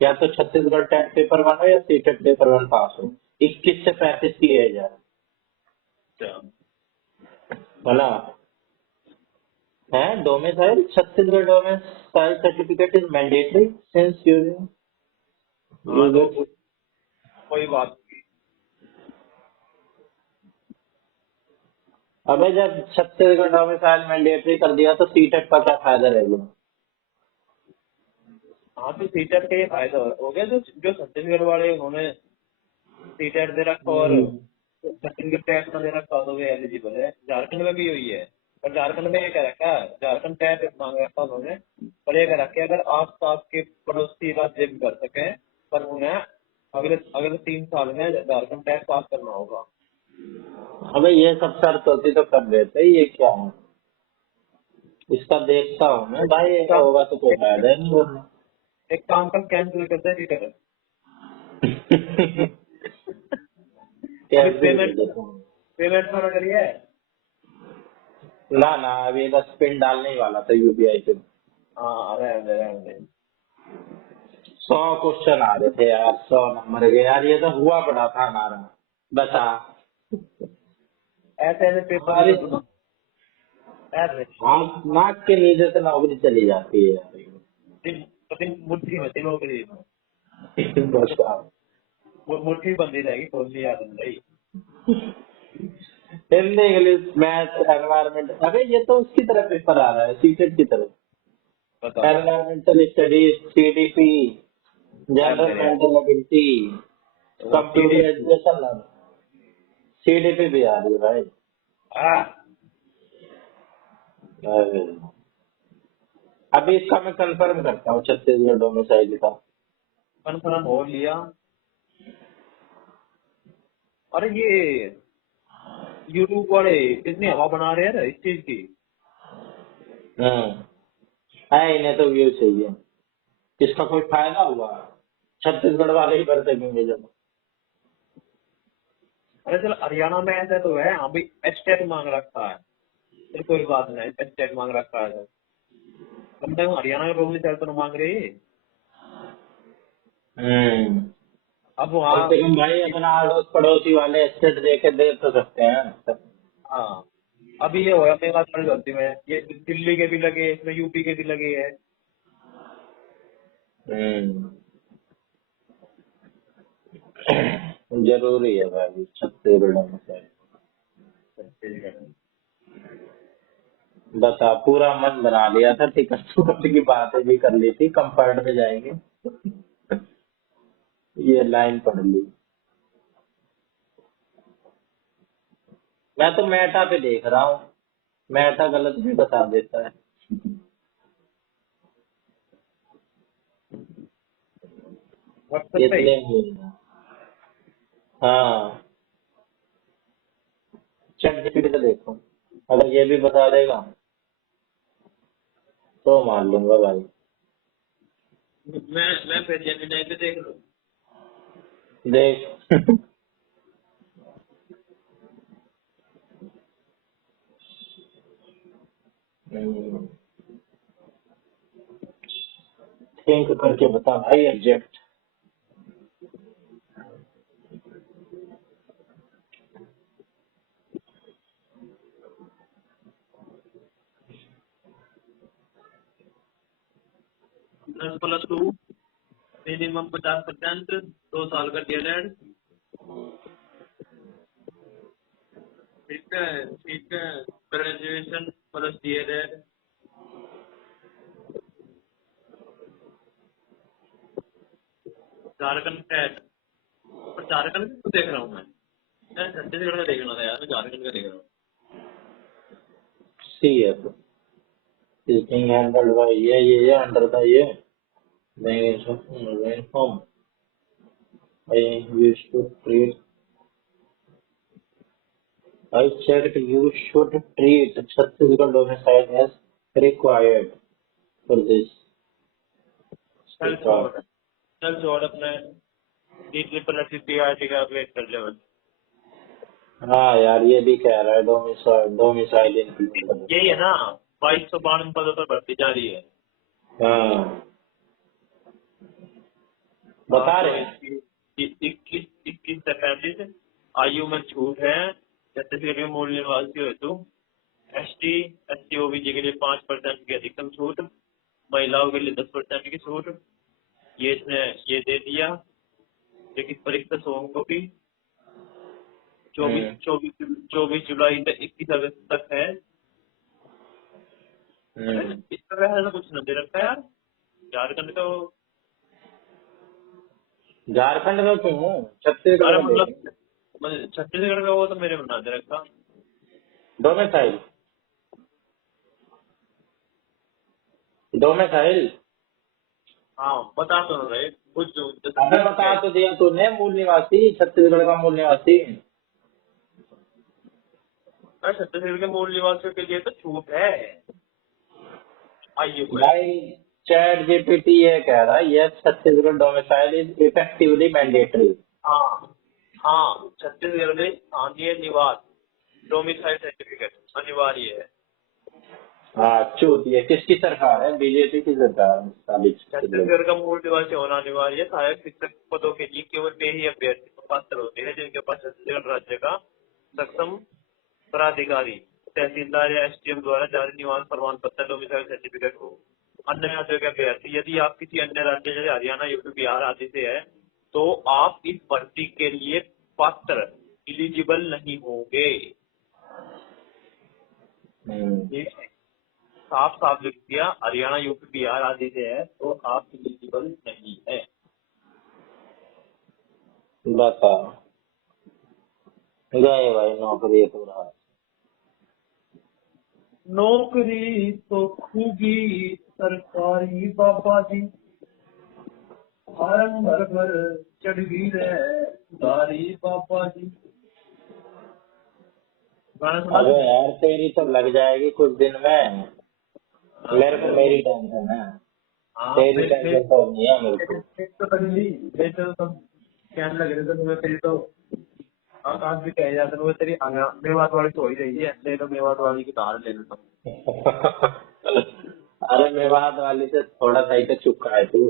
या तो छत्तीसगढ़ टेट पेपर 1 हो या सीटेट पेपर 1 पास हो। 21 से 35 की एज है। अच्छा। बोला है, domicile Chhattisgarh domicile certificate is mandatory since हाँ तो यूजिंग। कोई बात नहीं। अबे जब छत्तीसगढ़ डोमिसाइल मैंडेटरी कर दिया तो सीटेट का क्या फायदा रहेगा। हाँ तो सीटेट का ये फायदा हो गया, जो जो छत्तीसगढ़ वाले उन्होंने सीटेट दे रखा और छत्तीसगढ़ टैग का दे रखा, तो वे एलिजिबल है। झारखंड में भी यही है। और झारखंड में ये कह रखा है, झारखंड टैग मांग रखा उन्होंने, और ये कह रखा है अगर आस पास के पड़ोसी राज्य भी कर सके, पर उन्हें अगले अगले 3 साल में झारखंड टैग पास करना होगा। अबे ये सब शर्त होती तो कर देते, ये क्या है। इसका देखता हूँ मैं भाई, एक ऐसा काम होगा तो कोई फायदा ही नहीं होगा। एक काम का कैंसिल करते हैं टिकट। अभी कैसे पेमेंट पेमेंट करा करिए। ना ना, अभी बस पिन डालने ही वाला था यूपीआई से। हाँ रहने दे। 100 क्वेश्चन आ रहे थे यार, 100 नंबर के यार, ये तो हुआ पड़ा था हमारा। बता। ऐसे ऐसे पेपर हमारी दे दो ना, ऐसे नाक के नीचे से नौकरी चली जाती है दिन दिन मुट्ठी में दिनों के लिए यार। बस आप। वो मुट्ठी बंदी रहेगी, खोलनी याद नहीं। हिंदी इंग्लिश मैथ एनवायरमेंट, अबे ये तो उसकी तरह पेपर आ रहा है, सीटेट की तरह। बता एनवायरमेंटल स्टडीज, सीडीपी, याद जनरल मेरे यार। मेंटल एबिलिटी, वो कंप्यूटर सीडी एजुकेशन। सीडीपी भी आ रही है भाई। अरे, अभी इसका मैं कंफर्म करता हूँ छत्तीसगढ़ डोमिसाइल का। कन्फर्म हो लिया। अरे ये यूट्यूब वाले कितनी हवा बना रहे हैं इस चीज की। है, इन्हें तो व्यू चाहिए। इसका कोई फायदा हुआ, छत्तीसगढ़ वाले ही कर सकेंगे जब। अरे चल हरियाणा में ऐसा तो है, हाँ भाई एस्टेट मांग रखा है। फिर कोई बात नहीं, स्टेट मांग रखा है बंदे को, हरियाणा का डोमिसाइल तो मांग रही है। अब कम वहाँ से कम भाई अपना अड़ोस पड़ोसी वाले स्टेट देके दे तो सकते हैं। हाँ, अभी ये होया मेघालय गलती में, ये दिल्ली के भी लगे, इसमें यूपी के भी लगे हैं। जरूरी है भाई छत्तीसगढ़ में से। बता पूरा मन बना लिया था, टिकट टुकट की बातें भी कर ली थी, कंफर्ट में जाएंगे। ये लाइन पढ़ ली। मैं तो मेटा पे देख रहा हूँ, मेटा गलत भी बता देता है। व्हाट्सएप पे इतने ही। हाँ चैट जीपीटी से देखो, अगर ये भी बता देगा तो मान लूंगा भाई। मैं फिर जेमिनी पे देख लूँ। देख थिंक करके बता भाई एग्जैक्ट। +2 मिनिमम 50%, 2 साल का डीएलएड। ठीक है, ठीक है, graduation plus DElEd. Jharkhand TET, पर झारखंड को देख रहा हूँ मैं छत्तीसगढ़ का देख रहा था यार, मैं झारखंड का देख रहा हूँ। सी है तो टीचिंग हैंडल्ड बाय ये अंडर द ये form I use to treat I checked you should treat Chhattisgarh domicile as required for this चल स्वीकार। छोड़, चल छोड़, अपने DSSSC का अपडेट कर ले बस। हाँ यार ये भी कह रहा है डोमिसाइल इंक्लूड कर यही है देगा। ना, 2292 पदों पर भर्ती जारी है। हाँ हाँ, बता तो रहे हैं। इसकी 21 से 35 आयु में छूट है। छत्तीसगढ़ के मूल निवासी हेतु ST SC OBC के लिए 5% की अधिकतम छूट, महिलाओं के लिए 10% की छूट। ये इसने ये दे दिया, लेकिन परीक्षा सोम को भी 24 जुलाई से 21 अगस्त तक है। अरे इस तरह ऐसा कुछ न दे रखा है यार, झारखंड तो। झारखंड में क्यों, छत्तीसगढ़ अरे में देखेंगे। मतलब छत्तीसगढ़ का वो तो मेरे में ना दे रखा। डोमिसाइल हाँ, बता तो रहे कुछ अबे बता तो दिया तूने, मूल निवासी छत्तीसगढ़ का मूल निवासी। अरे छत्तीसगढ़ के मूल निवासियों के लिए तो छूट है आयु में। भाई चैट जीपीटी ये कह रहा है yes Chhattisgarh domicile is effectively mandatory. हाँ हाँ, छत्तीसगढ़ में स्थानीय निवास डोमिसाइल सर्टिफिकेट अनिवार्य है। हाँ चूत, ये किसकी सरकार है, बीजेपी की सरकार है साली छत्तीसगढ़। छत्तीसगढ़ का मूल निवासी होना अनिवार्य है। सहायक शिक्षक पदों के लिए केवल वे ही अभ्यर्थी पात्र होते हैं जिनके पास छत्तीसगढ़ राज्य का सक्षम प्राधिकारी, तहसीलदार या SDM द्वारा जारी निवास प्रमाण पत्र डोमिसाइल सर्टिफिकेट हो। अन्य राज्यों के अभ्यर्थी, यदि आप किसी अन्य राज्य जैसे हरियाणा, यूपी, बिहार आदि से है तो आप इस भर्ती के लिए पात्र एलिजिबल नहीं होंगे। ठीक है, साफ साफ लिख दिया, हरियाणा, यूपी, बिहार आदि से है तो आप एलिजिबल नहीं है। बता गए भाई नौकरी तो रहा। नौकरी तो खूबी सरकारी बाबा जी, फार्म भर भर चढ़ गई रे गारी बाबा जी। गाना सुना अबे तुमने? यार तेरी तो लग जाएगी कुछ दिन में, मेरे को मेरी टेंशन है, हाँ, तेरी टेंशन तो नहीं है मेरे को। तो तगड़ी, मेरे तो कहने लग रहे थे तुम्हें, फिर तो आकाश भी कह जाते हैं, वो तेरी मेवात वाली तो हो ही रही है, ले लो मेवात वाली की दाल ले लो। अरे मेवात वाली से थोड़ा सा ही तो चुका है तू,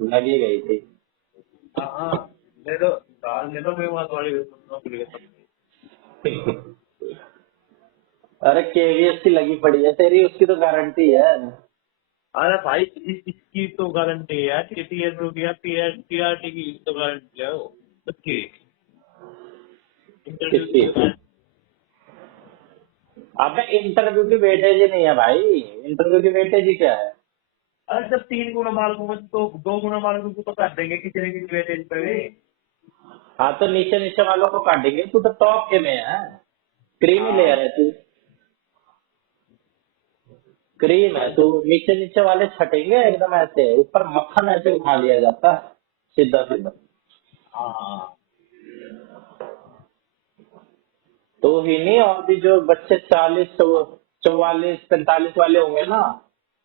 लगी गई थी। हाँ ले लो दाल, ले लो मेवात वाली, नौकरी के सब। अरे केवीएस की लगी पड़ी है तेरी, उसकी तो गारंटी है। अरे भाई इसकी तो गारंटी है, टीटीएस की, पीआरटी की तो गारंटी है वो सबकी, इंटरव्यू किसकी? की गारंटी। अबे इंटरव्यू की वेटेज ही नहीं है भाई, इंटरव्यू की वेटेज ही क्या है? अरे जब 3 गुना मार्कों में तो 2 गुना मार्कों को तो कर देंगे किसी न किसी वेटेज पे भी। हाँ तो नीचे नीचे वालों को काटेंगे, तू तो टॉप के में है, क्रीम ही लेयर है तू, क्रीम है तू। नीचे नीचे वाले छटेंगे एकदम ऐसे, ऊपर मक्खन ऐसे उठा लिया जाता है सीधा सीधा। हाँ तो ही नहीं, और भी जो बच्चे 40 44 45 वाले होंगे ना,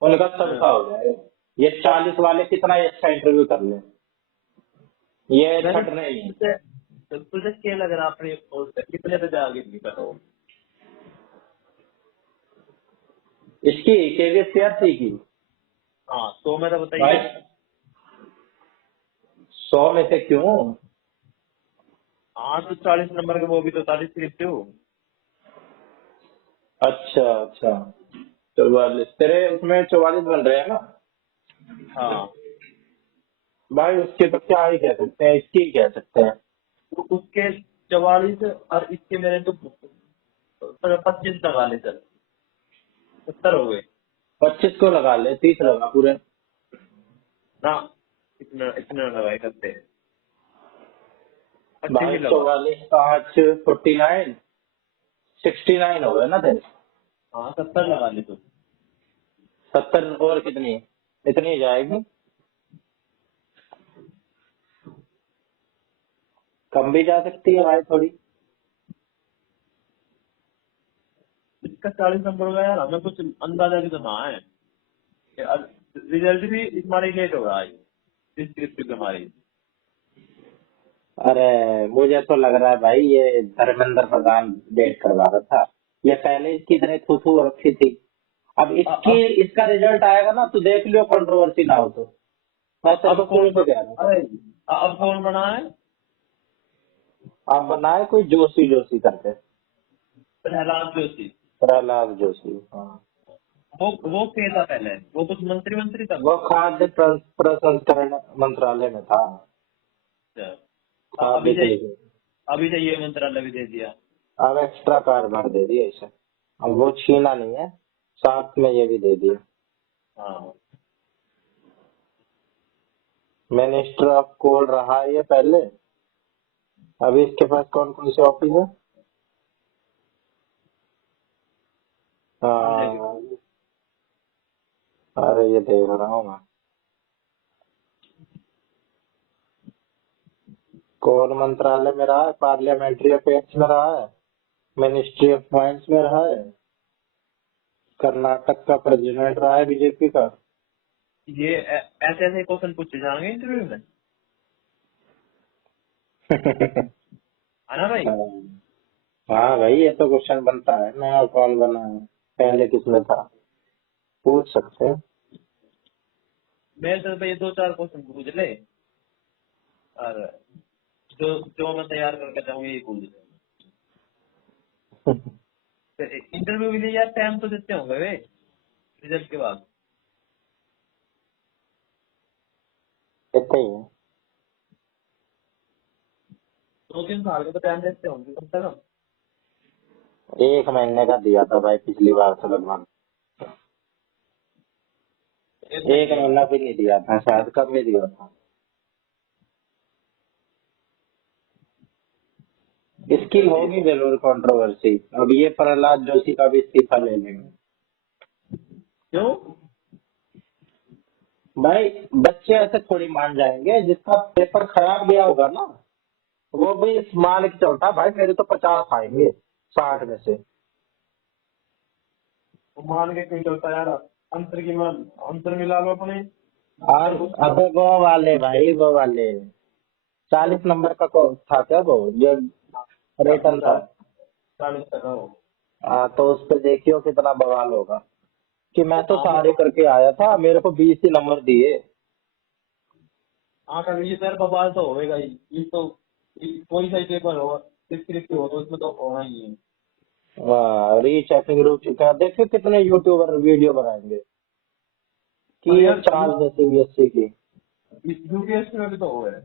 उनका सबका हो जाएगा। ये 40 वाले कितना ही अच्छा इंटरव्यू कर ले, ये मैंने छट रहे हैं। तुझे क्या लग रहा है अपनी पोस्ट पे कितने पे जाएगी इनकी कटो? इसकी केवीएस सीआरसी की हाँ 100 में तो भाई, बताइए। 100 में से क्यों? हाँ तो 40 नंबर के वो भी तो 40 लिखते हो। अच्छा अच्छा, 44 तेरे उसमें 44 बन रहे हैं ना हाँ भाई, उसके तो क्या ही कह सकते हैं, इसकी ही कह सकते हैं। तो उसके 44 और इसके मेरे तो 25 लगा ले सर, 70 हो गए 25 को लगा ले, 30 लगा पूरे। ना। इतना इतना लगाए करते, 25 भाई ही लगा। 44 5 49 69 हो गए ना तेरे। हाँ 70 लगा ले तू। 70 और कितनी, इतनी जाएगी, कम भी जा सकती है भाई थोड़ी। इसका 40 नंबर का यार हमें कुछ अंदाजा भी तो ना है। रिजल्ट भी हमारी लेट हो रहा है इस डिस्ट्रिक्ट में हमारी। अरे मुझे तो लग रहा है भाई ये धर्मेंद्र प्रधान डेट करवा रहा था, ये पहले इसकी इतनी थू रखी थी। अब इसकी, अब इसका रिजल्ट आएगा ना तो देख लियो, कंट्रोवर्सी ना हो तो मैं तेरे अब को शुरू कौन से कह रहा हूँ। अरे अब कौन बना है? आप बनाए कोई जोशी जोशी करके, प्रहलाद जोशी। प्रहलाद जोशी, हाँ। वो क्या था पहले, वो कुछ मंत्री मंत्री था वो कुछ। खाद्य प्रसंस्करण मंत्रालय में था, अच्छा खाद्य के लिए। अभी से ये मंत्रालय भी दे दिया। अब एक्स्ट्रा कार्यभार दे दिया इसे, अब वो छीना नहीं है, साथ में ये भी दे दिया। हाँ मिनिस्टर ऑफ कोल रहा है ये पहले, अभी इसके पास कौन कौन से ऑफिस है? अब जाके हाँ, अरे ये देख रहा हूँ मैं, कोल मंत्रालय में रहा है, पार्लियामेंट्री अफेयर्स में रहा है, मिनिस्ट्री ऑफ माइंस में रहा है, कर्नाटक का प्रेसिडेंट रहा है बीजेपी का। ये ऐसे ऐसे क्वेश्चन पूछे जाएंगे इंटरव्यू में, है ना भाई? हाँ भाई, ये तो क्वेश्चन बनता है, नया कौन बना है, पहले किसमें था, पूछ सकते हैं। मेरे से भाई 2-4 क्वेश्चन पूछ ले, और जो जो मैं तैयार करके जाऊँ यही पूछ ले। इंटरव्यू के लिए यार टाइम तो देते होंगे वे रिजल्ट के बाद, इतना ही है। 2-3 साल का तो टाइम देते होंगे कम से कम। 1 महीने का दिया था भाई पिछली बार से लगभग, एक 1 महीना भी नहीं दिया था शायद, कब नहीं दिया था। इसकी होगी जरूर कंट्रोवर्सी, अब ये प्रहलाद जोशी का भी इस्तीफा ले लेंगे। क्यों? भाई बच्चे ऐसे थोड़ी मान जाएंगे, जिसका पेपर खराब गया होगा ना वो भी इस मान के चलता भाई मेरे तो 50 आएंगे 60 में से। वो मान के क्यों चलता यार, अंतर मिला लो अपने। और अबे वो वाले भाई, वो वाले 40 नंबर का था क्या वो, जो रिटर्न था। 40 तक हो। हाँ, तो उस पे देखियो कितना बवाल होगा कि मैं तो हाँ सारे करके आया था, मेरे को 20 ही नंबर दिए। हाँ कभी सर बवाल तो होएगा ही। ये तो कोई सा पेपर हो, डिस्क्रिप्टिव हो, तो उसमें तो होना ही है। रीचेकिंग रूचेकिंग देखियो कितने यूट्यूबर वीडियो बनाएंगे कि और ये यार चाल जैसे बीएससी की। यूपीएससी में भी तो हो है।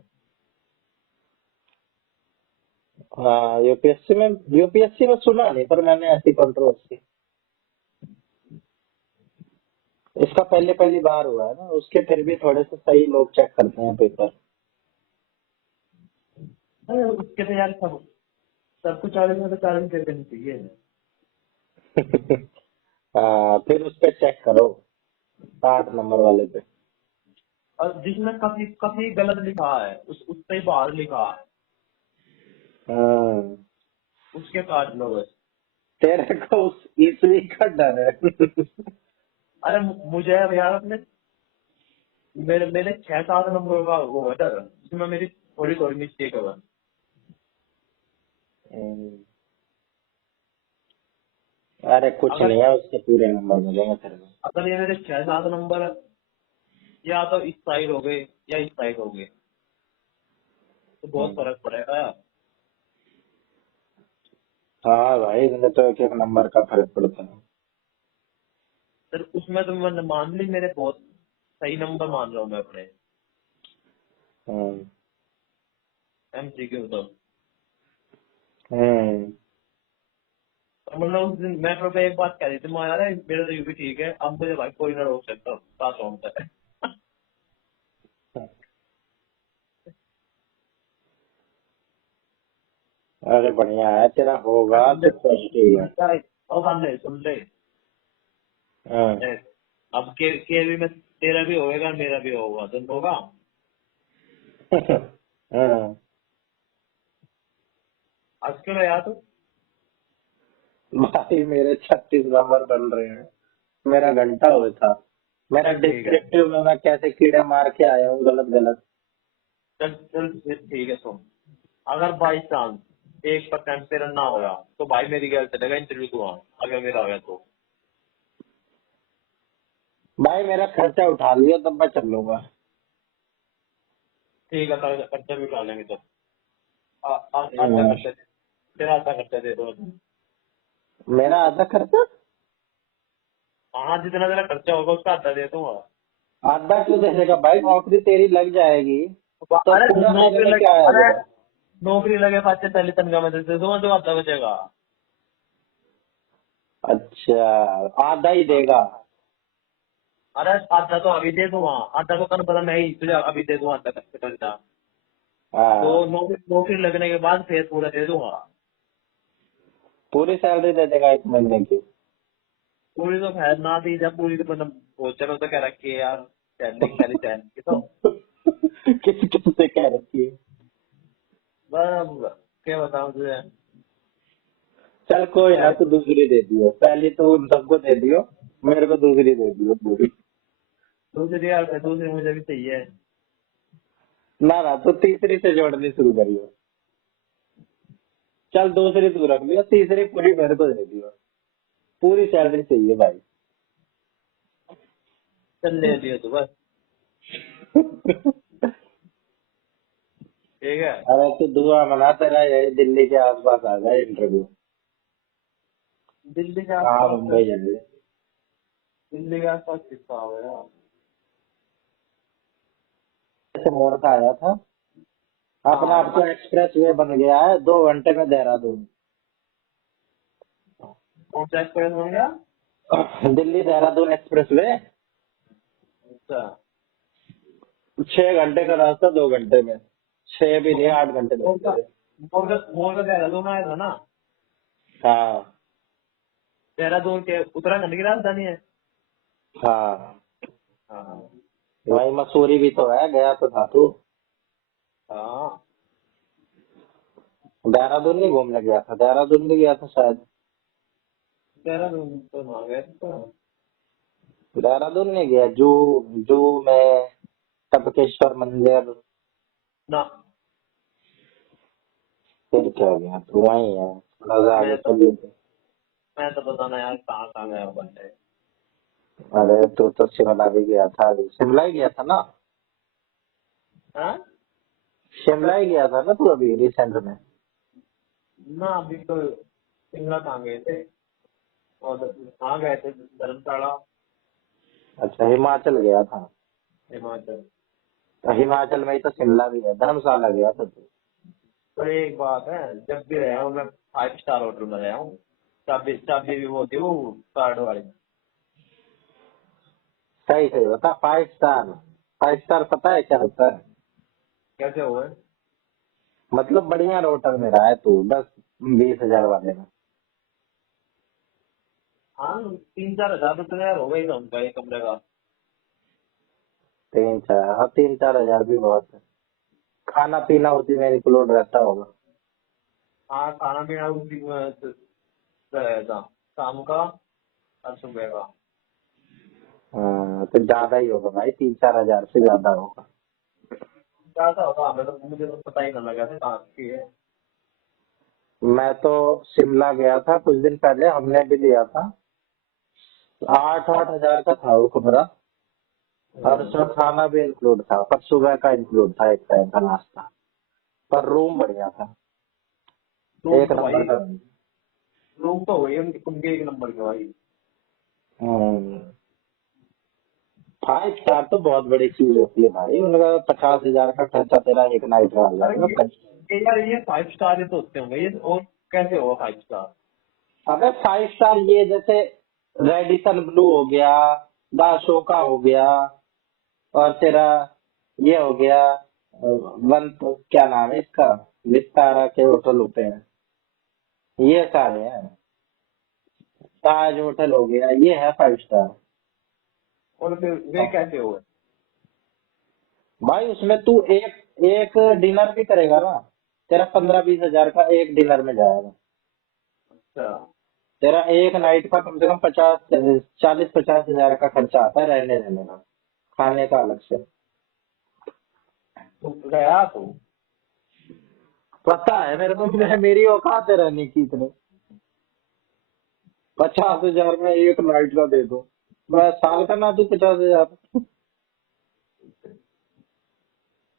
हाँ, यूपीएससी में सुना नहीं, पर मैंने ऐसी कंट्रोवर्सी, इसका पहले पहली बार हुआ है ना, उसके फिर भी थोड़े से सही लोग चेक करते हैं पेपर। अरे उसके तो यार सब सबको 40 में तो 40 दे देनी चाहिए। हाँ, फिर उस पे चेक करो 60 नंबर वाले पे। और जिसमें कभी कभी गलत लिखा है उस पे बाहर लिखा है, हाँ, उसके काट लो बस। तेरे को उस ईस्वी का डर है। अरे मुझे यार अपने मेरे मेरे 6-7 नंबर का वो है डर, जिसमें मेरी थोड़ी थोड़ी मिस्टेक है बस। अरे कुछ अगर नहीं है, उसके पूरे नंबर मिलेंगे तेरे को। अगर ये मेरे 6-7 नंबर या तो इस साइड हो गए या इस साइड हो गए, तो बहुत हम्म। फर्क पड़ेगा यार। हाँ भाई, इनमें तो एक एक नंबर का फर्क पड़ता है। फिर उसमें तो मैंने मान ली, मेरे बहुत सही नंबर मान रहा हूँ मैं अपने हम्म। एमसीक्यू तो। हम्म। तो मतलब उस दिन मेट्रो पे एक बात कह रही थी, मैं यार मेरा तो भी ठीक है, अब मुझे भाई कोई ना रोक सकता पास होता है। अरे बढ़िया है, तेरा होगा तो पॉजिटिव है। और हाँ ले सुन ले, हाँ। ए, अब के भी में तेरा भी होएगा मेरा भी होगा, तो होगा। हाँ। आज क्यों यार तू। भाई मेरे 36 नंबर बन रहे हैं, मेरा घंटा हुआ था। मेरा चल ठीक है, डिस्क्रिप्टिव में मैं कैसे कीड़े मार के आया हूँ गलत गलत। चल चल फिर ठीक है सुन, अगर बाई चांस 1% तेरा ना होगा तो भाई मेरी गैर चलेगा इंटरव्यू तो वहाँ, अगर मेरा हो गया तो। भाई मेरा खर्चा उठा लिया तब मैं चल लूंगा। ठीक है खर्चा भी उठा लेंगे तो आधा हम्म। खर्चा, तेरा आधा खर्चा दे दो। मेरा आधा खर्चा। हाँ जितना तेरा खर्चा होगा उसका आधा दे दूंगा। आधा क्यों दे देगा भाई, नौकरी तेरी लग जाएगी तो अरे पूरा देने नौकरी में लगे, क्या अरे आएगा। नौकरी लगे 5 से पहले तनख्वाह में दे दूंगा, जो आधा बचेगा। अच्छा, आधा ही हाँ। देगा। अरे आधा तो अभी दे दूंगा, आधा तो कर पता मैं ही तुझे अभी दे दूंगा आधा खर्चा। तो हाँ, नौकरी नौकरी लगने के बाद फिर पूरा दे दूंगा। पूरी सैलरी दे देगा 1 महीने की। पूरी तो खैर ना दी, जब पूरी तो मतलब वो चलो तो कह रखी है यार, सैलरी पहली सैलरी की तो किस किस से कह रखी है। बस क्या बताऊं तुझे। चल कोई ना, पहले तू दूसरी दे दियो, पहली तो उन सबको दे दियो, मेरे को दूसरी दे दियो पूरी। दूसरी यार, दूसरी मुझे भी चाहिए। ना ना, तो तीसरी से जोड़नी शुरू करियो। चल दूसरी तू रख लियो, तीसरी पूरी मेरे को दे दियो, पूरी सैलरी चाहिए भाई। चल ले लियो तू बस। ठीक है। अरे तू दुआ मना, तेरा यही दिल्ली के आसपास आ जाए इंटरव्यू। दिल्ली के हाँ, आसपास, मुंबई जल्दी। दिल्ली के आसपास कितना हो गया। ऐसे मोड़ का आया था, अपना हाँ आपको एक्सप्रेस वे बन गया है 2 घंटे में देहरादून। कौन सा एक्सपीरियंस हो गया। दिल्ली देहरादून एक्सप्रेस वे, अच्छा 6 घंटे का रास्ता 2 घंटे में। 6 भी नहीं, मोर 8 घंटे मोर लगते का थे। मोर का देहरादून आया था ना। हाँ। देहरादून के उत्तराखंड की राजधानी है। हाँ, हाँ वही मसूरी भी तो है, गया तो था तू। हाँ। देहरादून नहीं घूमने गया था, देहरादून भी गया था शायद। देहरादून तो ना गए तो। देहरादून नहीं गया, जू, जू में टपकेश्वर मंदिर, ना फिर क्या गया, तू वही है, मजा आगे मैं तो चल। मैं तो बताना यार कहाँ कहाँ गया बंदे। अरे तू तो शिमला भी गया था, अभी शिमला ही गया था ना? हाँ शिमला ही गया था ना तू अभी रिसेंट में? ना, अभी तो शिमला कहाँ गए थे, और कहाँ गए थे, धर्मशाला, अच्छा, हिमाचल गया था। हिमाचल। तो हिमाचल में ही तो शिमला भी है, धर्मशाला गया था तू? पर एक बात है, जब भी रहा हूँ मैं 5 स्टार होटल में रहा हूँ। चाबी चाबी भी वो होती है वो कार्ड वाली। सही सही बता, 5 स्टार? 5 स्टार पता है क्या होता है? कैसे हुए? मतलब बढ़िया होटल में रहा है तू, 10-20 हजार वाले में। हाँ 3-4 हजार रुपये यार हो गई था उनका एक कमरे का। 3-4, हाँ 3-4 हजार भी बहुत है। खाना पीना उसी में इंक्लूड रहता होगा। हाँ खाना पीना उसी में रहेगा, शाम का और सुबह का। हाँ, तो ज्यादा ही होगा भाई, 3-4 हजार से ज्यादा होगा। क्या था होगा, हमें तो मुझे तो पता ही ना लगा था कहाँ की है। मैं तो शिमला गया था कुछ दिन पहले, हमने भी लिया था। 8-8 हजार का था वो कमरा। और उसमें खाना भी इंक्लूड था, पर सुबह का इंक्लूड था, एक टाइम का नाश्ता। पर रूम बढ़िया था, रूम एक तो नंबर भाई, का। रूम तो वही उनके उनके एक नंबर के भाई। 5 स्टार तो बहुत बड़ी चीज होती है भाई, उनका 50 हजार का खर्चा तेरा एक नाइट का आ अरे जाएगा। ये 5 स्टार ही तो होते होंगे ये, और कैसे होगा 5 स्टार? अगर 5 स्टार ये जैसे रेडिसन ब्लू हो गया, दाशोका हो गया, और तेरा ये हो गया, वन तो क्या नाम है इसका, विस्तारा के होटल होते हैं, ये सारे हैं। ताज होटल हो गया, ये है 5 स्टार। और फिर वे कैसे हुए? भाई उसमें तू एक एक डिनर भी करेगा ना, तेरा 15-20 हजार का एक डिनर में जाएगा। अच्छा, तेरा एक नाइट का कम से कम 40-50 हजार का खर्चा आता है, रहने रहने का, खाने का अलग से। तो गया तो पता है मेरे को, मेरी औकात है रहने की इतने। 50 हजार में एक नाइट का दे दो, मैं साल का ना, तू 50 हजार।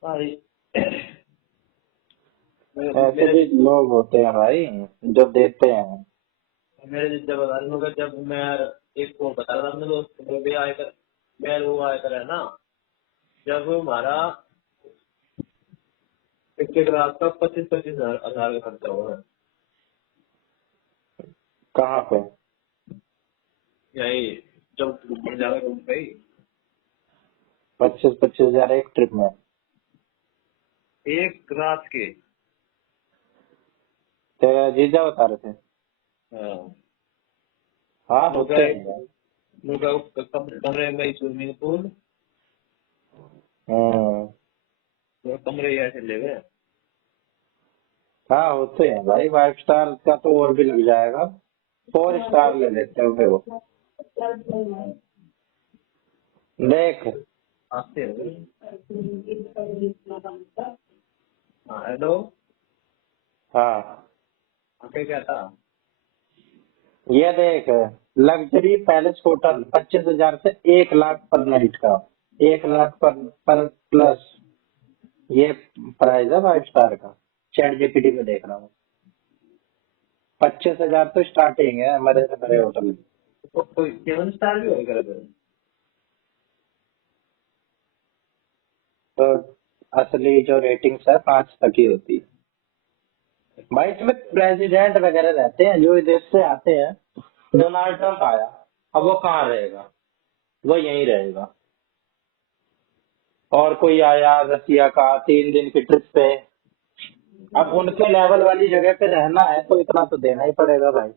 भाई मेरे ऐसे मेरे भी लोग होते हैं भाई जो देते हैं। मेरे जब बता रहे होगा, जब मैं एक को बता रहा था अपने दोस्त को भी आयकर, मैं वो आयकर है ना, जब हमारा टिकट रात का 25-25 हजार का खर्चा हुआ है। कहाँ पे? यही जब घूमने जाकर घूम गई 25-25 हजार एक ट्रिप में? एक रात के। तेरा जीजा बता रहे थे? हाँ, हाँ वो होते गए, हैं भाई। वो गए कमरे में स्विमिंग पूल, हम्म। वो कमरे ही ऐसे ले गए। हाँ होते हैं भाई, 5 स्टार का तो और भी लग जाएगा, 4 स्टार ले लेते हो फिर वो। देख। आते हैं। हाँ हेलो, हाँ आके क्या था? ये देख, लग्जरी पैलेस होटल 25 हजार से 1 लाख पर नाइट का, 1 लाख पर प्लस, ये प्राइस है 5 स्टार का। चैट जीपीटी पे देख रहा हूँ, 25 हजार तो स्टार्टिंग है हमारे हमारे होटल में। तो कोई 7 स्टार भी होगा फिर? तो असली जो रेटिंग्स है 5 तक ही होती है भाई। इसमें प्रेसिडेंट वगैरह रहते हैं जो विदेश से आते हैं। डोनाल्ड ट्रम्प आया, अब वो कहाँ रहेगा? वो यहीं रहेगा। और कोई आया रसिया का 3 दिन की ट्रिप पे, अब उनके लेवल वाली जगह पे रहना है तो इतना तो देना ही पड़ेगा भाई।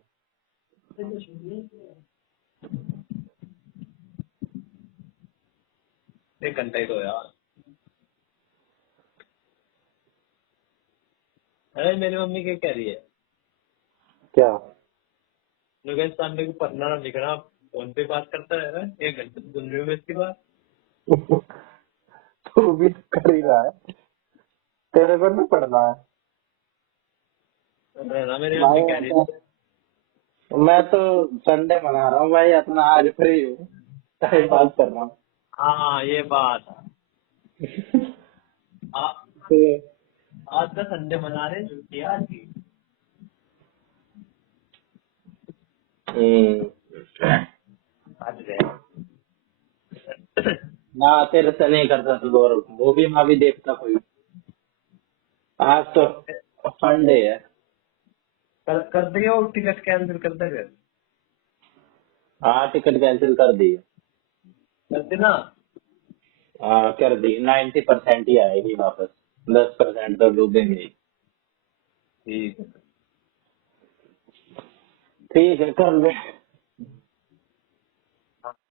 एक घंटा ही तो यार। अरे मेरी मम्मी क्या कह रही है, क्या? जो कहे संडे को पढ़ना ना लिखना, फोन पे बात करता है ना 1 घंटे, तो सुन रही हूँ इसकी बात। तू भी तो कर ही रहा है, तेरे को नहीं पढ़ना है? रहना मेरे भाई कह रही मैं तो संडे मना रहा हूँ भाई, अपना आज फ्री हूँ, टाइम पास कर रहा हूँ। हाँ ये बात आ, तो, आज का संडे मना रहे छुट्टी है आज की। हम्म, आज गए ना तेरे से नहीं करता तो और मूवी माँ भी देखता कोई। आज तो संडे है। कर दियो टिकट कैंसिल कर दे फिर हाँ टिकट कैंसिल कर दी। कर देना। हाँ कर दी, 90% ही आएगी वापस, 10% तो डूबेंगे ही। ठीक है। ठीक है कर ले।